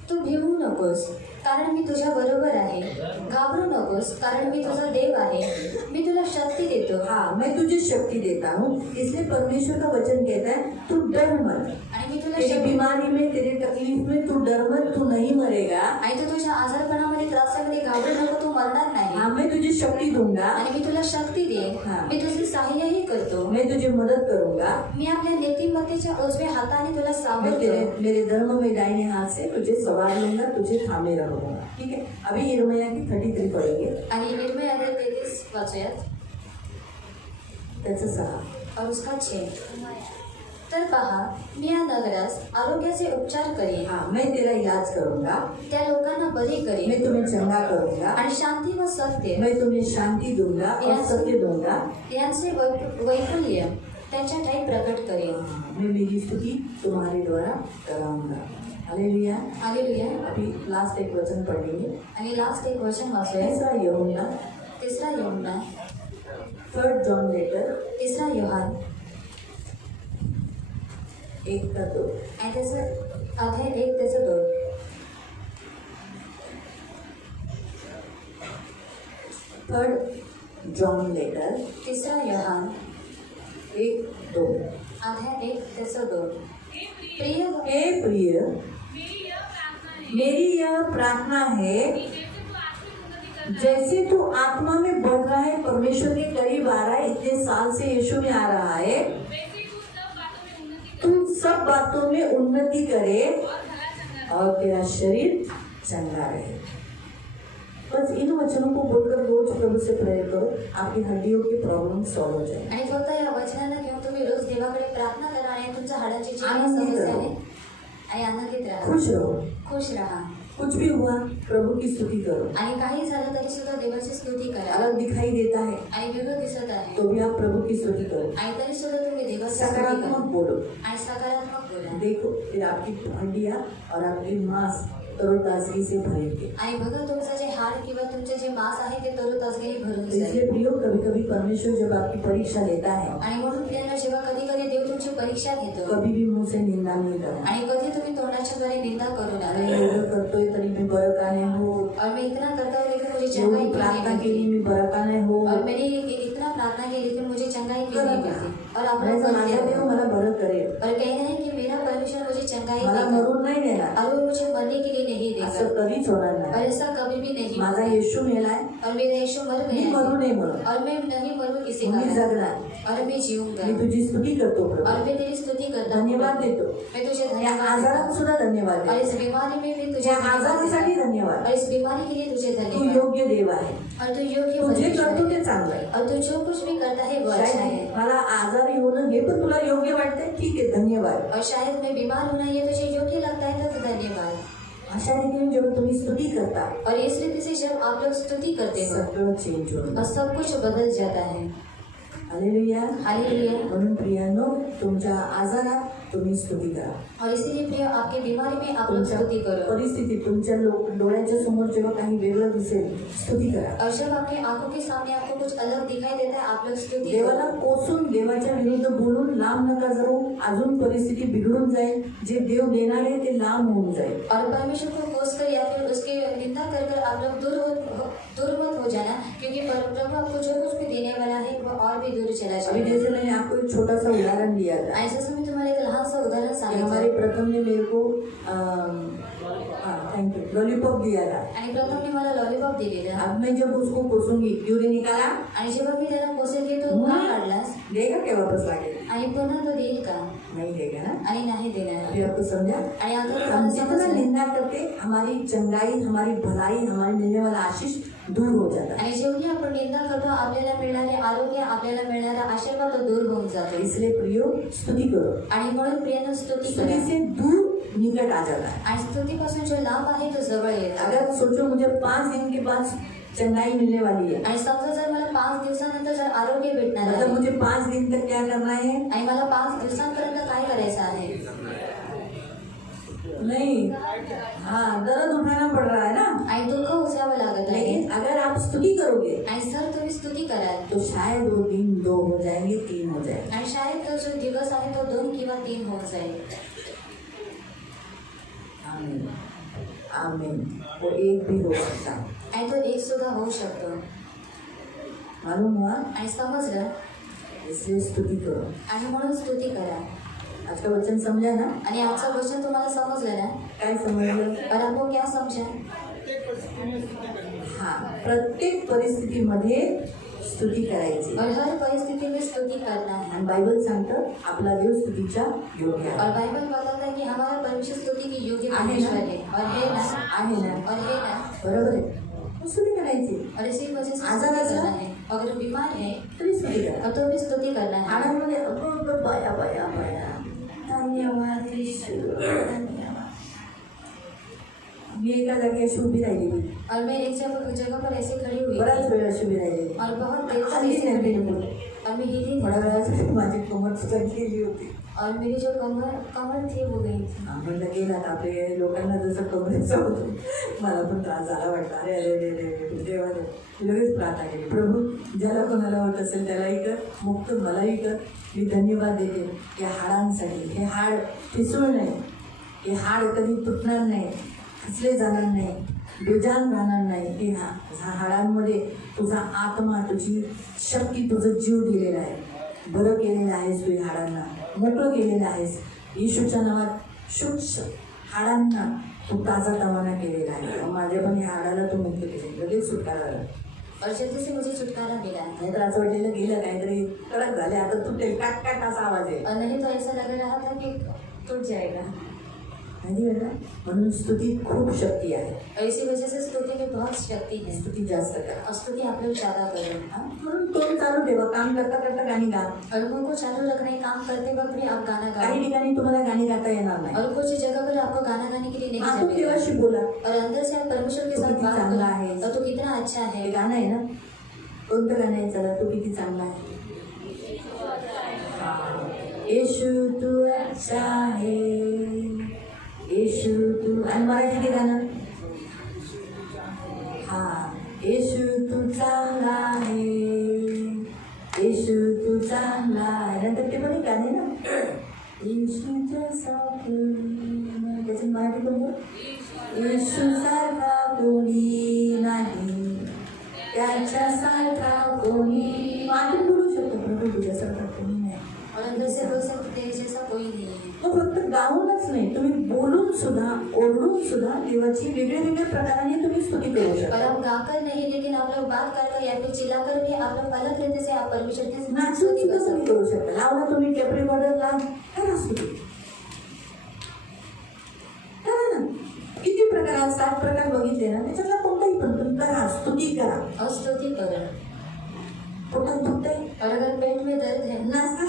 तू भिवू नकोस कारण मी तुझ्या बरोबर आहे, घाबरू नकोस कारण मी तुझा देव आहे, मी तुला शक्ती देतो। हाँ, मैं तुझे शक्ति देता हूँ। इसलिए परमेश्वर का वचन कहता है तू डर मत। आणि मी तुला तेरी बीमारी में, तेरे तकलीफ में तू डर मत, तू नहीं मरेगा। आणि तू तुझ्या आजारपणामध्ये त्रासामध्ये घाबरू नको, तू मरणार नाही। हाँ, मैं तुझे शक्ति दूंगा, आणि मी तुला शक्ती देईन, हाँ। मी तुझे सहाय्यही करतो, मैं तुझे मदद करूंगा, मी आपल्या नीतिमत्तेच्या उजव्या हाताने तुला मैं सावरतो, मेरे धर्म में दाहिने हाथ से तुझे सवार लूंगा, तुझे थामे रहूंगा। ठीक है, अभी यिर्मयाह की 33 पढ़ेंगे, आणि यिर्मयाह 33 वाचूयात त्याचं 6। और उसका 6। तर पहा, मी या नगरास आरोग्याचे उपचार करेन, हाँ, मैं तेरा इलाज करूंगा, त्या लोकांना बरी करेन, मैं तुम्हें चंगा करूंगा, आणि शांती व सत्य मैं तुम्हें शांति दूंगा और सत्य दूंगा, यांचे वैफल्य त्यांच्या ठाई प्रकट करेन। मैं मेरी स्तुति तुम्हारे द्वारा कराऊंगा। हालेलुया। हालेलुया। अभी लास्ट एक वचन पढ़ेंगे, आणि लास्ट एक वचन वाचूया, तीसरा यूहन्ना, 3 जॉन लेटर, 3 योहान 1:2। आणि त्याचं अध्याय 1 त्याचं 2। थर्ड जॉन लेटर, 3 योहान 1:2। अध्याय 1 त्याचं 2। प्रिय हे प्रिय, मेरी यह प्रार्थना है, जैसे तू आत्मा में बढ़ रहा है, परमेश्वर के करीब आ रहा है, इतने साल से यीशु में आ रहा है, तू सब बातों में उन्नति करे और तेरा शरीर चंगा रहे। बस इन वचनों को बोलकर रोज प्रभु से प्रेयर करो, आपकी हड्डियों की प्रॉब्लम सॉल्व हो जाए। आणि फक्त या वचनांना घेऊन तुम्ही रोज देवाकडे प्रार्थना करा आणि तुमच्या हाडाची जी काही आनंदित समस्या रहो। आहे आणि आनंदित राहा, खुश रहो, खुश राहा, कुछ भी हुआ प्रभु की स्तुति करो। आणि काही झालं तरी सुद्धा देवाची स्तुती करा। अलग दिखाई देता है आणि वेगळं दिसत आहे तो भी आप प्रभु की स्तुति करो, आणि तरी सुद्धा तुम्ही देवाची स्तुती सकारात्मक करा बोलो। आणि सकारात्मक बोला। देखो फिर आपकी हड्डियां और आपकी मांस तरोताजगी से भरेंगे। आणि बघा तुमचं जे हाड किंवा तुमचे जे मांस आहे ते तरोताजगीने भरून इसलिए जाईल। प्रियो, कभी कभी परमेश्वर जब आपकी परीक्षा लेता है, आणि म्हणून प्रियांनो, जेव्हा कधी कधी देव तुमची परीक्षा घेतो कभी भी मुंह से निंदा नहीं करना। आणि कधी तुम्ही तोंडाच्या द्वारे निंदा करू अरे नका। एवढं करतोय तरी मी बरं का नाही हो, और मैं इतना करता हूँ लेकिन मुझे चंगाई एवढी क्यों प्रार्थना नहीं केली मिलती, मी बरं का नाही हो, और मैंने इतना प्रार्थना की लेकिन मुझे चंगाई क्यों नहीं मिलती। और आप लोग माझा बोलते देव हो मला बरं करेल, और कहना है कि मेरा परमेश्वर मुझे चंगाई मला देगा मरून नाही देणार, और वो मुझे मरने के लिए नहीं असं देगा, कधीच होणार और नाही। ऐसा कभी भी नहीं माझा होगा। येशू मेलाय, और मेरा यीशु मर मी गया मरू है नये म्हणून, और मैं नहीं मरू किसी मी कारण, जगणार, और मैं जीऊंगा मी तुझी स्तुती करतो और प्रभू, मैं तेरी स्तुति करता हूँ, धन्यवाद देतो, मैं तुझे या धन्यवाद आजारात देता सुद्धा धन्यवाद हूँ। और देतो, इस बीमारी में भी तुझे या धन्यवाद आजारासाठी देता हूँ। धन्यवाद। और इस बीमारी के लिए तुझे तू धन्यवाद। योग्य देव आहे, और तू योग्य तू जे परमेश्वर करतो है। ते चांगलं आहे। और तू जो कुछ भी करता है वो अच्छा है। शायद मला आजारी होणं हे पण तुला योग्य वाटतंय, ठीक आहे, धन्यवाद। और शायद मैं बीमार होना ये तुझे योग्य लगता है तो धन्यवाद। अशा रीतीने जेव्हा तुम्ही स्तुती करता, और इस रीति से जब आप लोग स्तुति करते हो सगळं चेंज होतं। और सब कुछ बदल जाता है। हालेलुया। हालेलुया। म्हणून प्रियांनो, तुमच्या आजारात तुम्ही स्तुती करा, और इसीलिए प्रिय, आपके बीमारी में आप लोग तुमच्या स्तुति करो। परिस्थितीत तुमच्या डोळ्याच्या समोर जेव्हा काही वेगळं दिसेल, स्तुती करा। और जब आपकी आंखों के सामने आपको कुछ अलग दिखाई देता है, आप लोग स्तुति देवाला करो। कोसून, देवाच्या विरुद्ध बोलून लांब नका जाऊ, अजून परिस्थिती बिघडून जाईल, जे देव देणार आहे ते लांब होऊन जाईल। और परमेश्वर को कोस कर या फिर उसकी निंदा कर कर आप लोग दूर मत हो जाना, क्योंकि प्रभु आपको जो कुछ भी देने वाला है वो और भी दूर चला अभी जाएगा। जैसे मैंने आपको एक छोटा सा उदाहरण दिया था, ऐसे समय तुम्हारा एक लहान सा उदाहरण कि सांगितलं हमारे प्रथम ने मेरे को थैंक यू लॉलीपॉप दिया था। आणि प्रथमने मला लॉलीपॉप दिलेला। अब मैं जब उसको कोसूंगी, यूरिन निकाला, आणि जेव्हा मी त्याला कोसेल की तो का काढलास देगा क्या वापस लाके? आणि पुन्हा तो देईल का? नहीं देगा ना। आणि नाही देणार। अभी आपको समझा? आणि आता हम तुम्हाला जितना समजलं? निंदा करते, हमारी चंगाई, हमारी भलाई, हमारे मिलने वाला आशीष दूर हो जाता है। आणि जेवढी आपण निंदा करतो, आपल्याला मिळणारे आरोग्य, आपल्याला मिळणारा आशीर्वाद तो दूर होऊन जातो। इसलिए प्रियो, स्तुति करो। आणि म्हणून प्रियानं स्तुती स्तुति करा से दूर निकट आ जाता है। आणि स्तुतीपासून जो लाभ आहे तो जवळ येतो. अगर सोचो मुझे 5 दिन के बाद चंगाई मिलने वाली है, आणि समजा जर मला 5 दिवसानंतर जर आरोग्य भेटणार आहे मतलब मुझे 5 दिन तक क्या करना है? आणि मला 5 दिवसांपर्यंत काय करायचं आहे? नहीं, हाँ, दर्द उठाना पड़ रहा है ना। आणि दुःख उचलावं लागत आहे. लेकिन अगर आप स्तुति करोगे आणि जर तुम्ही स्तुती कराल तो शायद वो दिन 2 हो जाएंगे, 3 हो जाएंगे। आणि शाळेत तो जो दिवस आहे तो 2 किंवा 3 होऊन जाईल. आमीन, आमीन। वो एक भी हो सकता है, आणि तो एक सुद्धा होऊ शकतो. मालूम हुआ? आणि समजलं इसलिए स्तुति करो। आणि म्हणून स्तुती करा. आज का वचन समझा ना? आणि आजचं वचन तुम्हाला समजलं ना? काय समजलं? और आपको क्या समझा? हाँ, प्रत्येक परिस्थितीमध्ये स्तुती करायची. और हर परिस्थिति में स्तुति करना है. आणि बायबल सांगतं आपला देव स्तुतीच्या योग्य और आहे. बाइबल बताता है कि हमारा परमेश्वर स्तुति की योग्य आहे परमेश्वर ना? है. और है ना? आहे ना? और है ना? बरोबर आहे. मग स्तुती करायची. और इसी वजह से आजार स्तुति आजार? करना है. अगर बीमार है तरी स्तुती करा. तो भी स्तुति करना है. आनंदमध्ये अगं बया बया बया, धन्यवाद येशू, धन्यवाद. मी एका जागी अशी उभी राहिलेली, और मैं एक जगह पर ऐसे खड़ी हुई बराच थी. वेळ अशी उभी राहिलेली. और बहुत देर तक हल्ली ऐसे नाही खड़ी मी हुई. और मैं हिली थोड्या नहीं. वेळासाठी माझी कमर गेली होती. और मेरी जो कमर थी वो गई थी. म्हणलं गेला तर आपल्या लोकांना जसं कमरेचं होतं मला पण त्रास झाला वाटला. अरे अरे अरे अरे देवा देव. लगेच प्रार्थना केली, प्रभू ज्याला कोणाला होत असेल त्यालाही कर, मुक्त मलाही कर. मी धन्यवाद देते या हाडांसाठी. हे हाड ठिसूळ नाही, हे हाड कधी तुटणार नाही, खचले जाणार नाही, बेजान राहणार नाही. हे हाडांमध्ये तुझा आत्मा, तुझी शक्ती, तुझं जीव दिलेला आहे. बरं केलेलं आहेस तू हाडांना, मोकळं केलेलं आहेस. येशूच्या नावात शुद्ध हाडांना तू ताजा तवाना केलेला आहे. माझ्या पण या हाडाला तू मुक्त केले, लगेच सुटका झाला. और जल्दी से मुझे छुटकारा मिला. नाही तर असं वाटलेलं गेलं काहीतरी कडक झाले, आता तुटेल, काट काट असा आवाज आहे. और नहीं तो ऐसा लग रहा था कि टूट जाएगा. माहिती आहे ना? म्हणून स्तुतीत खूप शक्ती आहे. और इसी वजह से स्तुति में बहुत शक्ति है. स्तुती जास्त करा. और स्तुति आप लोग ज़्यादा करें. हा? म्हणून तोंड चालू ठेवा, काम करता करता गाणी गा. और मुंह को चालू रखना है. काम करते वक्त भी आप गाना काही गाएं. ठिकाणी तुम्हाला गाणी गाता येणार नाही. और कुछ जगह पर आपको गाना गाने के लिए नहीं आतून जमेगा. देवाशी बोला. और अंदर से आप परमेश्वर के तो साथ किती बात चांगला आहे. करें. और तो कितना अच्छा हे है. गाणं आहे ना, कोणतं गाणं आहे? चला, तो किती चांगला आहे. येशू तू अच्छा आहे, येशू तू. आणि मराठी ते गाणं, हा, येशू तू चांगला आहे, येशू तू चांगला आहे. नंतर ते पण एक गाणे ना, येशूच्या सारखं, त्याची मराठी पण बोल. येशू सारखा कोणी नाही, त्याच्यासारखा कोणी. मागे बोलू शकतो, प्रभू तुझ्यासारखा कोणी नाही. और अंदर से बोल सकते तेरे जैसा कोई नहीं है. तो फक्त गाऊनच नाही, तुम्ही बोलून सुद्धा, ओरडून सुद्धा देवाची वेगळ्या प्रकाराने तुम्ही स्तुती करू और शकता. आप गाकर नहीं, लेकिन आप लोग बात करकर या फिर चिल्लाकर भी आप लोग अलग तरीके से आप परमेश्वर की नाचून स्तुति सुद्धा कर तुम्ही सकते करू शकता. लावला तुम्ही टेप रेकॉर्डरला, करा स्तुती, करा ना. किती प्रकार, 7 प्रकार बघितले ना, त्याच्यातला कोणताही पण तुम्ही करा, स्तुती करा. और स्तुति करो. पोटात दुखतंय, और अगर पेट में दर्द है नाचता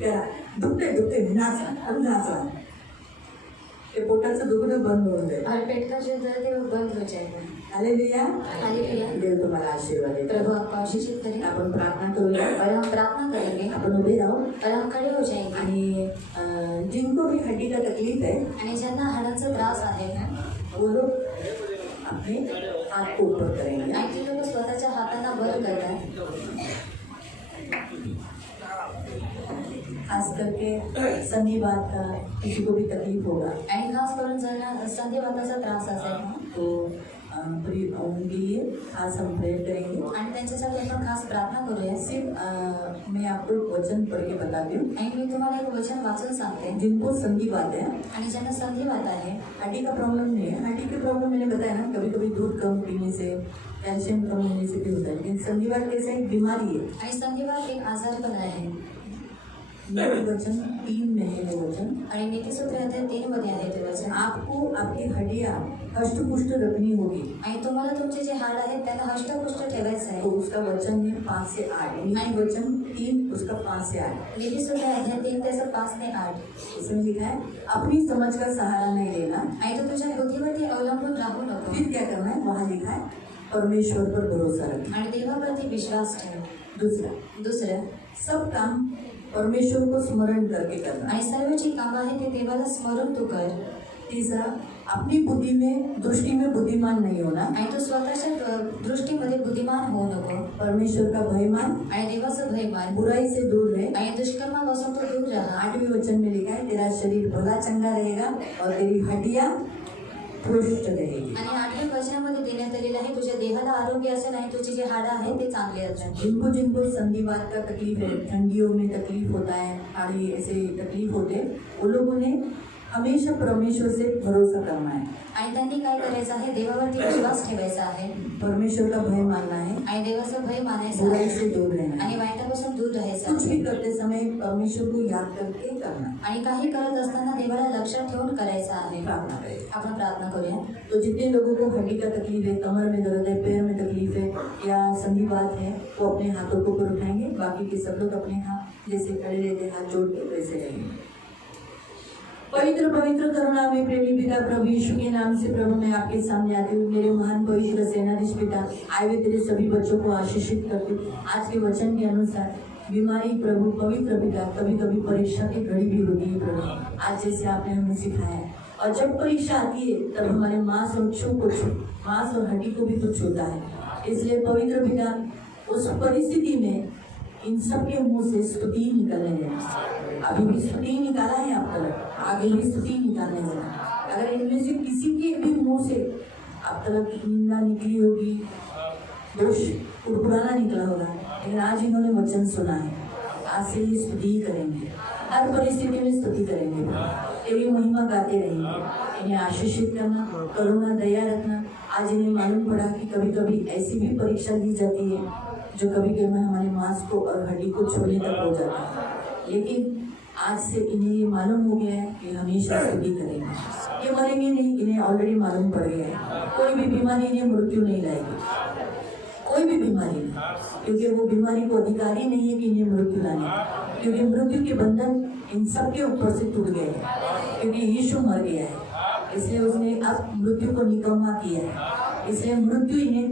करा. दुखतंय नाचा, नाचा. ते पोटाचं दुखणं बंद होऊन जाईल. और पेट का जो दर्द है वो बंद हो जाएगा. हालेलुया. हालेलुया. देव तुम्हाला आशीर्वाद देतो. प्रभु आपको आशीषित करे. आपण प्रार्थना करूया. और हम प्रार्थना करेंगे. आपण उभे राहू. और हम खड़े हो जाएंगे. आणि जिनको भी हड्डी का तकलीफ है, आणि ज्यांना हाडांचा त्रास आहे वो लोग अपने हाथ को ऊपर करेंगे. आणि ते लोक स्वतःच्या हातांना वर करतात. खास करके संधिवात का किसी को भी तकलीफ होगा आणि खास करून ज्यांना संधिवाताचा त्रास असेल तो उनके लिए खास हम प्रेयर करेंगे. आणि त्यांच्यासाठी आपण खास प्रार्थना करूया. सिर्फ मैं आपको एक वचन पढ़ के बताती हूँ. आणि मी तुम्हाला एक वचन वाचून सांगते. जिनको संधिवात है, आणि ज्यांना संधिवात आहे, हड्डी का प्रॉब्लम नहीं है. हड्डी के प्रॉब्लम मैंने बताया ना, कभी कभी दूध कम पीने से, कैल्शियम कम होने से भी होता है. लेकिन संधिवात कैसे एक बीमारी है. आणि संधिवात एक आजार पण आहे. नीति वचन 3 में है वो वचन। आणि नीतिसूत्र अध्याय 3 मध्ये आहे ते वचन। आपको आपकी हड्डियां हष्टपुष्ट रखनी होगी। आणि तुम्हाला तुमचे जे हाड आहेत त्यांना हष्टपुष्ट ठेवायचं तो आहे। उसका वचन है 5 से 8, नीति वचन 3 उसका 5 से 8। नीतिसूत्र अध्याय 3 त्याचं 5 ते 8। इसमें लिखा है अपनी समझ का सहारा नहीं लेना। आणि तो तुझ्या बुद्धीवरती अवलंबून राहू नको। फिर क्या करना है, वहाँ लिखा है परमेश्वर पर भरोसा रखना। आणि देवावरती विश्वास ठेव। दुसरं सब काम परमेश्वर को स्मरण करके करना। आणि सर्व जी कामं आहे ते देवाला स्मरून तू कर। तीसरा, अपनी बुद्धि में दृष्टि में बुद्धिमान नहीं होना। आणि तू स्वतःच्या दृष्टीमध्ये बुद्धिमान होऊ नको। परमेश्वर का भय मान, आणि देवाचं भय मान, बुराई से दूर रहे। आणि दुष्कर्मापासून तू दूर राहा। 8वें वचन में लिखा है तेरा शरीर भला चंगा रहेगा और तेरी हड्डियां पुष्ट रहेगी। आणि 8व्या वचनामध्ये देण्यात आलेलं आहे तुझ्या देहाला आरोग्य असेल आणि तुझे जे हाड आहे ते चांगले असेल। जिनको जिनको संधिवात का तकलीफ है, ठंडियों में तकलीफ होता है, हाड़ी ऐसे तकलीफ होते, उन लोगों ने हमेशा परमेश्वर से भरोसा करना है। आणि त्यांनी काय करायचं आहे, देवावरती विश्वास ठेवायचा आहे परमेश्वर का भय मानना है, आणि देवाचं भय मानायचं बुराई आहे से दूर रहना आणि है। वाईटापासून दूर राहायचं कुछ आहे। भी करते समय परमेश्वर को याद करके करना। आणि काही करत असताना देवाला लक्षात ठेवून करायचं आहे। प्रार्थना करें। आपण प्रार्थना करूया। तो जितने लोगों को हड्डी का तकलीफ है, कमर में दर्द है, पैर में तकलीफ है या संधिवात है, वो अपने हाथों को ऊपर उठाएंगे। बाकी के सब लोग अपने हाथ जैसे खड़े रहते हाथ जोड़ के वैसे रहेंगे। पवित्र पवित्र करुणा में प्रेमी पिता प्रभु यीशु के नाम से प्रभु मैं आपके सामने आती हूँ। मेरे महान पवित्र सेनाधीश पिता, आए हुए तेरे सभी बच्चों को आशीषित करती हूँ। आज के वचन के अनुसार बीमारी प्रभु पवित्र पिता, कभी कभी परीक्षा की घड़ी भी होती है प्रभु, आज जैसे आपने हमें सिखाया है। और जब परीक्षा आती है तब हमारे मांस और हड्डी को भी कुछ होता है। इसलिए पवित्र पिता उस परिस्थिति में इन सब के मुंह से स्तुति निकलने देना। अभी भी स्तुति निकाला है आप तक, आगे भी स्तुति निकालने देना। अगर इनमें से किसी के भी मुंह से आप तक निंदा निकली होगी, दोष कुरकुराना निकला होगा, लेकिन आज इन्होंने वचन सुना है, आज से ये स्तुति करेंगे, हर परिस्थिति में स्तुति करेंगे, तेरी महिमा गाते रहेंगे। इन्हें आशीषित करना, करुणा दया रखना। आज इन्हें मालूम पड़ा कि कभी कभी ऐसी भी परीक्षा दी जाती है जो कभी कभी हमारे मांस को और हड्डी को छोड़ने तक हो जाता है, लेकिन आज से इन्हें ये मालूम हो गया है कि हमेशा स्तुति करेंगे। ये मरेंगे नहीं, इन्हें ऑलरेडी मालूम पड़ गया है। कोई भी बीमारी इन्हें मृत्यु नहीं लाएगी, कोई भी बीमारी नहीं, क्योंकि वो बीमारी को अधिकार ही नहीं है कि इन्हें मृत्यु लाने, क्योंकि मृत्यु के बंधन इन सब के ऊपर से टूट गए हैं, क्योंकि यीशु मर गया है। इसलिए उसने अब मृत्यु को निकम्मा किया है। इसलिए मृत्यु इन्हें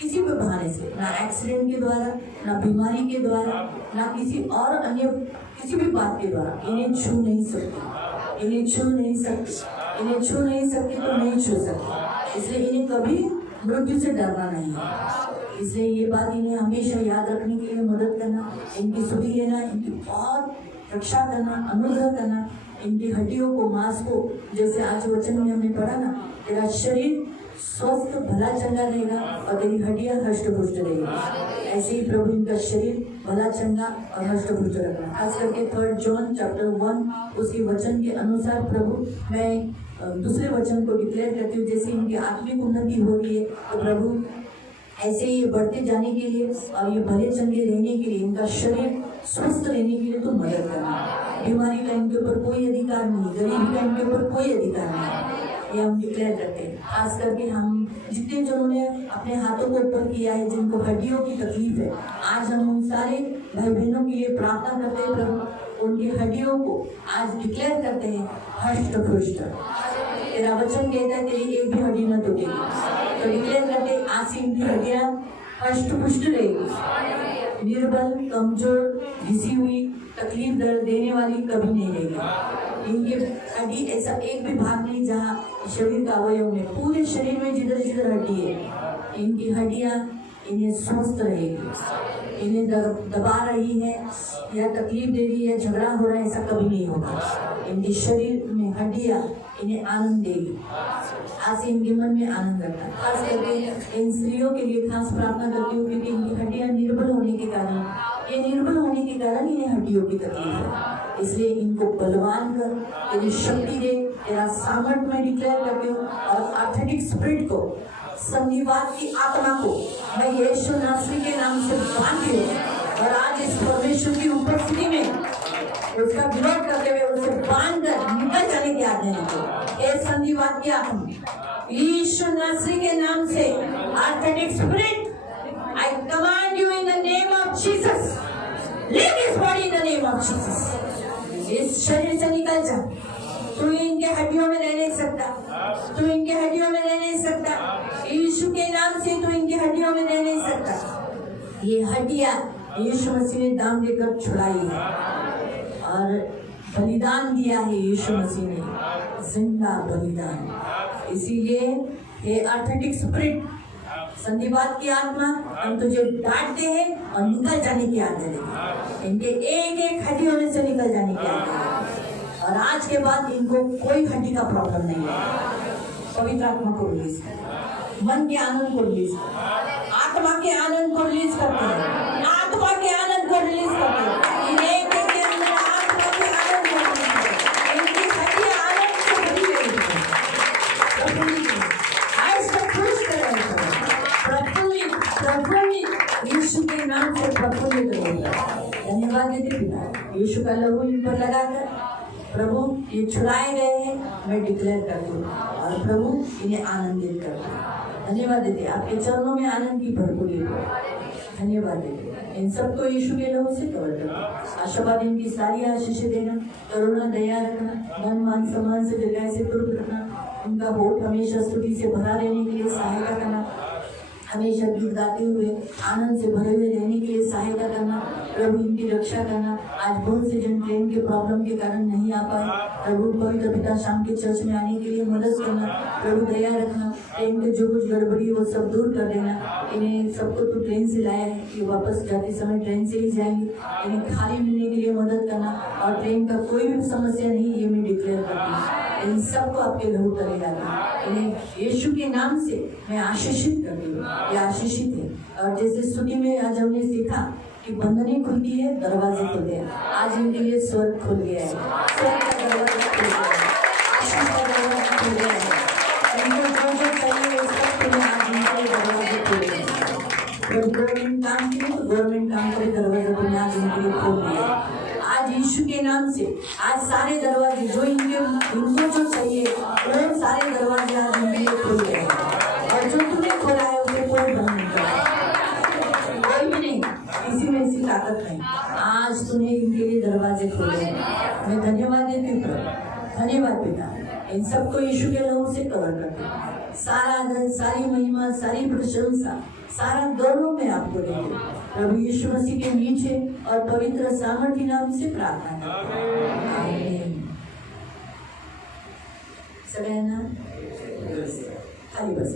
किसी भी बहाने से, ना एक्सीडेंट के द्वारा, ना बीमारी के द्वारा, ना किसी और अन्य किसी भी बात के द्वारा इन्हें छू नहीं सकती, इन्हें छू नहीं सकती, इन्हें छू नहीं सकती तो नहीं छू सकती। इसलिए इन्हें कभी मृत्यु से डरना नहीं है। इसलिए ये बात इन्हें हमेशा याद रखने के लिए मदद करना, इनकी सुधि लेना, इनकी बहुत रक्षा करना, अनुग्रह करना, इनकी हड्डियों को, मांस को, जैसे आज वचन में हमने पढ़ा ना, तेरा शरीर स्वस्थ भला चंगा रहेगा और तेरी हड्डियां हष्टपुष्ट रहेगी। ऐसे ही प्रभु इनका शरीर भला चंगा और हष्टपुष्ट रखना। खास करके 3 जॉन चैप्टर 1 उसके वचन के अनुसार प्रभु मैं दूसरे वचन को डिक्लेयर करती हूँ, जैसे इनकी आत्मिक उन्नति हो रही है तो प्रभु ऐसे ही बढ़ते जाने के लिए और ये भले चंगे रहने के लिए, इनका शरीर स्वस्थ रहने के लिए तो मदद करना। बीमारी का इनके ऊपर कोई अधिकार नहीं, गरीबी का इनके ऊपर कोई अधिकार नहीं, ये हम डिक्लेयर करते हैं। खास करके हम जितने जनों ने अपने हाथों को ऊपर किया है, जिनको हड्डियों की तकलीफ है, आज हम उन सारे भाई बहनों के लिए प्रार्थना करते हैं प्रभु, उनकी हड्डियों को आज डिक्लेयर करते हैं हष्ट पुष्ट। तेरा वचन कहता है तेरी एक भी हड्डी न टूटेगी, तो डिक्लेयर करते आज से इनकी हड्डियां हष्ट पुष्ट रहेगी, निर्बल, कमजोर, घिसी हुई, तकलीफ दर्द देने वाली कभी नहीं रहेगी। इनकी हड्डी ऐसा एक भी भाग नहीं जहाँ शरीर का अवयव में, पूरे शरीर में जिधर जिधर हड्डी है, इनकी हड्डियां इन्हें स्वस्थ रहेगी। इन्हें दबा रही है या तकलीफ दे रही है, झगड़ा हो रहा है, ऐसा कभी नहीं होगा। इनके शरीर में हड्डियां इन्हें आनंद देगी। आज से इनके मन में आनंद रखना। खास करके इन स्त्रियों के लिए खास प्रार्थना करती हूँ, क्योंकि इनकी हड्डियां निर्बल होने के कारण, इन्हें हड्डियों की तकलीफ है। इसलिए इनको बलवान कर, तेरी शक्ति दे, तेरा सामर्थ में डिक्लेयर करती हूँ। और आर्थेटिक स्पिरिट को, संधिवात की आत्मा को मैं यीशु नासरी के नाम से बांधती हूँ और आज इस परमेश्वर की उपस्थिति में उसका विरोध करते हुए उसे बांध कर निकल जाने की आज्ञा देते। ये संधिवाद की आत्मा यीशु नासरी के नाम से, आर्थेटिक spirit, I command you in the name of Jesus, leave his body in the name of Jesus. इस शरीर से निकल जा। तू इनके हड्डियों में रह नहीं सकता, तू इनके हड्डियों में रह नहीं सकता। यीशु के नाम से तू इनके हड्डियों में रह नहीं सकता। ये हड्डियां यीशु मसीह ने दाम देकर छुड़ाई है और बलिदान दिया है यीशु मसीह ने, जिंदा बलिदान। इसीलिए ये आर्थेटिक स्पिरिट, संधिवाद की आत्मा, हम तुझे डांटते हैं और निकल जाने की आज्ञा देंगे। इनके एक एक हड्डियों में से निकल जाने की आज्ञा देंगे और आज के बाद इनको कोई हड्डी का प्रॉब्लम नहीं है। पवित्र आत्मा को रिलीज कर, मन के आनंद को रिलीज कर, आत्मा के आनंद को रिलीज करते हैं, आत्मा के आनंद को रिलीज करते हैं। इन एक एक के अंदर आत्मा के आनंद को रिलीज करते हैं। इनकी हड्डियां आनंद से भरी हुई हैं। आज तक खुश करें, प्रफुल्लित प्रफुल्लित यीशु के नाम से प्रफुल्लित होगा। धन्यवाद देते पिता, यीशु का लहू इन पर लगाकर प्रभु ये छुड़ाए गए हैं, मैं डिक्लेयर करती हूँ और प्रभु इन्हें आनंदित करती हूँ। धन्यवाद देते आपके चरणों में आनंद की भरपूरी हो। धन्यवाद देते इन सबको यीशु के लहू से कवर करना। आशावाद इनकी सारी आशीषें देना, करुणा दया रखना, मन मान सम्मान से जगह से तुर्क रखना, उनका होठ हमेशा स्तुति से भरा रहने के लिए सहायता करना, हमेशा गीत गाते हुए आनंद से भरे हुए रहने के लिए सहायता करना। प्रभु इनकी रक्षा करना। आज बहुत से जन ट्रेन के प्रॉब्लम के कारण नहीं आ पाए, प्रभु पवित्र पिता शाम के चर्च में आने के लिए मदद करना। प्रभु दया रखना, ट्रेन के जो कुछ गड़बड़ी वो सब दूर कर देना। इन्हें सबको तो ट्रेन से लाया है, ये वापस जाते समय ट्रेन से ही जाएंगे। इन्हें खाली मिलने के लिए मदद करना और ट्रेन का कोई भी समस्या नहीं, ये मैं डिक्लेयर करती हूँ। इन सबको आपके लहू तले डालें। इन्हें यीशु के नाम से मैं आशीषित करती हूँ, ये आशीषित है। और जैसे स्तुति में आज हमने सीखा कि बंधनें खुलती है, दरवाजे खुलते हैं। आज इनके लिए स्वर्ग खुल गया है, स्वर्ग का दरवाजा खुल गया है, आशीष का दरवाजा खुल गया है। इनको जो चाहिए वो सब खुले, आज इनके दरवाजे खुल गए हैं। जब गवर्नमेंट काम की तो गवर्नमेंट काम का भी दरवाजा खुलने आज इनके लिए खोल दिया है। आज यीशु के नाम से आज सारे दरवाजे जो इनको जो चाहिए वो सारे दरवाजे आज इनके लिए खुल गए हैं। और जो तूने खोला है उसे कोई बंद नहीं करा, कोई भी नहीं, किसी में ऐसी ताकत नहीं। आज तूने इनके लिए दरवाजे खोले। मैं धन्यवाद देती हूँ, धन्यवाद पिता। इन सबको यीशु के लहू से कवर करते हैं। सारा आदर, सारी महिमा, सारी प्रशंसा, सारा गौरव में आपको देंगे। प्रभु यीशु मसीह के मीठे और पवित्र सामर्थी नाम से प्रार्थना करते हैं, आमीन। सगळ्यांना खाली बस।